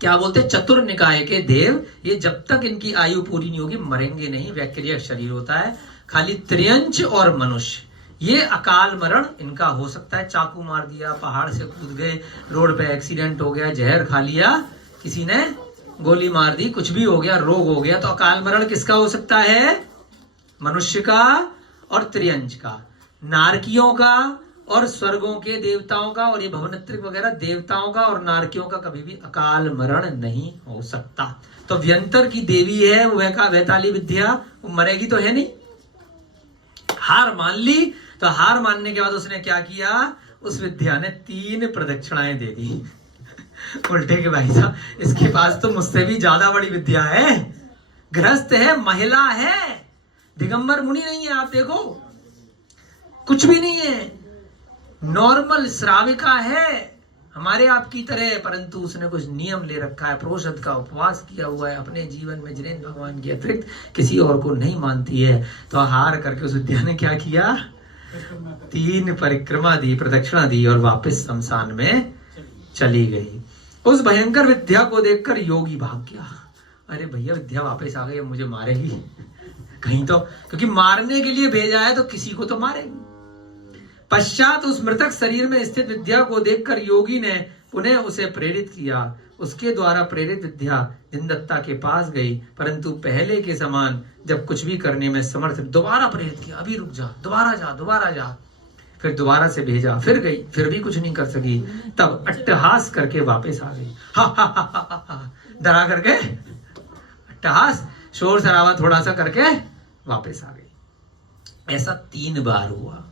क्या बोलते हैं? चतुर निकाय के देव। ये जब तक इनकी आयु पूरी नहीं होगी मरेंगे नहीं। वैक्रियक शरीर होता है, खाली त्रियंच और मनुष्य, ये अकाल मरण इनका हो सकता है। चाकू मार दिया, पहाड़ से कूद गए, रोड पे एक्सीडेंट हो गया, जहर खा लिया, किसी ने गोली मार दी, कुछ भी हो गया, रोग हो गया, तो अकाल मरण किसका हो सकता है? मनुष्य का और त्रियंच का। नारकियों का और स्वर्गों के देवताओं का, और ये भवनत्रिक वगैरह देवताओं का और नारकियों का कभी भी अकाल मरण नहीं हो सकता। तो व्यंतर की देवी है वह का वैताली विद्या, वो मरेगी तो है नहीं। हार मान ली, तो हार मानने के बाद उसने क्या किया? उस विद्या ने 3 प्रदक्षिणाएं दे दी। उल्टे के भाई साहब, इसके पास तो मुझसे भी ज्यादा बड़ी विद्या है। गृहस्थ है, महिला है, दिगंबर मुनि नहीं है। आप देखो, कुछ भी नहीं है, नॉर्मल श्राविका है हमारे आपकी तरह, परंतु उसने कुछ नियम ले रखा है। प्रोषद का उपवास किया हुआ है, अपने जीवन में जिनेन्द्र भगवान के अतिरिक्त किसी और को नहीं मानती है। तो हार करके उस विद्या ने क्या किया? 3 परिक्रमा दी, प्रदक्षिणा दी, और वापस शमशान में चली गई। उस भयंकर विद्या को देखकर योगी भाग गया। अरे भैया, विद्या वापस आ गई, मुझे मारेगी कहीं तो, क्योंकि मारने के लिए भेजा है तो किसी को तो मारेगी। पश्चात उस मृतक शरीर में स्थित विद्या को देखकर योगी ने पुनः उसे प्रेरित किया। उसके द्वारा प्रेरित विद्या जिनदत्ता के पास गई, परंतु पहले के समान जब कुछ भी करने में समर्थ, दोबारा प्रेरित किया, अभी रुक जा, दोबारा जा, फिर दोबारा से भेजा, फिर गई, फिर भी कुछ नहीं कर सकी, तब अट्टहास करके वापस आ गई। हा हा हा हा हा, डरा करके अट्टहास, शोर शराबा थोड़ा सा करके वापस आ गई। ऐसा 3 बार हुआ।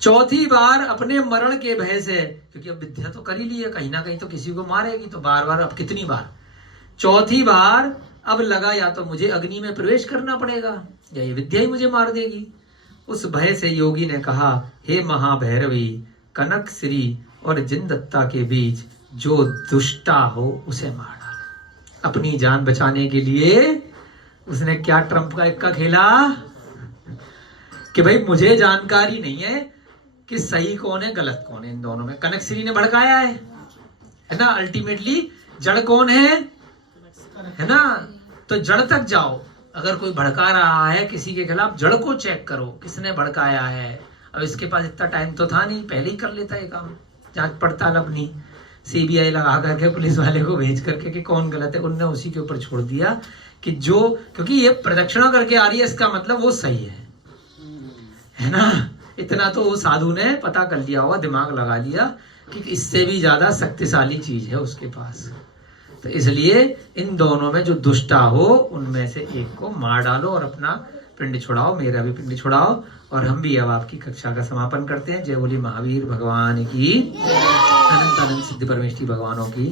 चौथी बार अपने मरण के भय से, क्योंकि अब विद्या तो कर ही ली है, कहीं ना कहीं तो किसी को मारेगी, तो बार बार, अब कितनी बार, चौथी बार अब लगा या तो मुझे अग्नि में प्रवेश करना पड़ेगा या ये विद्या ही मुझे मार देगी। उस भय से योगी ने कहा, हे महाभैरवी, कनक श्री और जिनदत्ता के बीच जो दुष्टा हो उसे मार डालो। अपनी जान बचाने के लिए उसने क्या ट्रम्प का इक्का खेला कि भाई मुझे जानकारी नहीं है कि सही कौन है गलत कौन है इन दोनों में। कनकश्री ने भड़काया है ना, अल्टीमेटली जड़ कौन है ना, तो जड़ तक जाओ। अगर कोई भड़का रहा है किसी के खिलाफ, जड़ को चेक करो किसने भड़काया है। अब इसके पास इतना टाइम तो था नहीं, पहले ही कर लेता है काम, जांच पड़ताल अपनी सीबीआई लगा करके पुलिस वाले को भेज करके कि कौन गलत है, उनने उसी के ऊपर छोड़ दिया कि जो, क्योंकि ये प्रदक्षिणा करके आ रही है इसका मतलब वो सही है ना। इतना तो वो साधु ने पता कर लिया होगा, दिमाग लगा लिया कि इससे भी ज्यादा शक्तिशाली चीज है उसके पास। तो इसलिए इन दोनों में जो दुष्टा हो उनमें से एक को मार डालो और अपना पिंड छुड़ाओ, मेरा भी पिंड छुड़ाओ। और हम भी अब आपकी कक्षा का समापन करते हैं। जय बोली महावीर भगवान की, अनंत अनंत सिद्धि परमेष्ठी भगवानों की,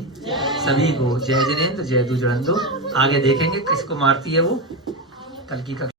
सभी को जय जिनेन्द्र जय दू जड़ंदो। आगे देखेंगे किसको मारती है वो, कल की कक्षा।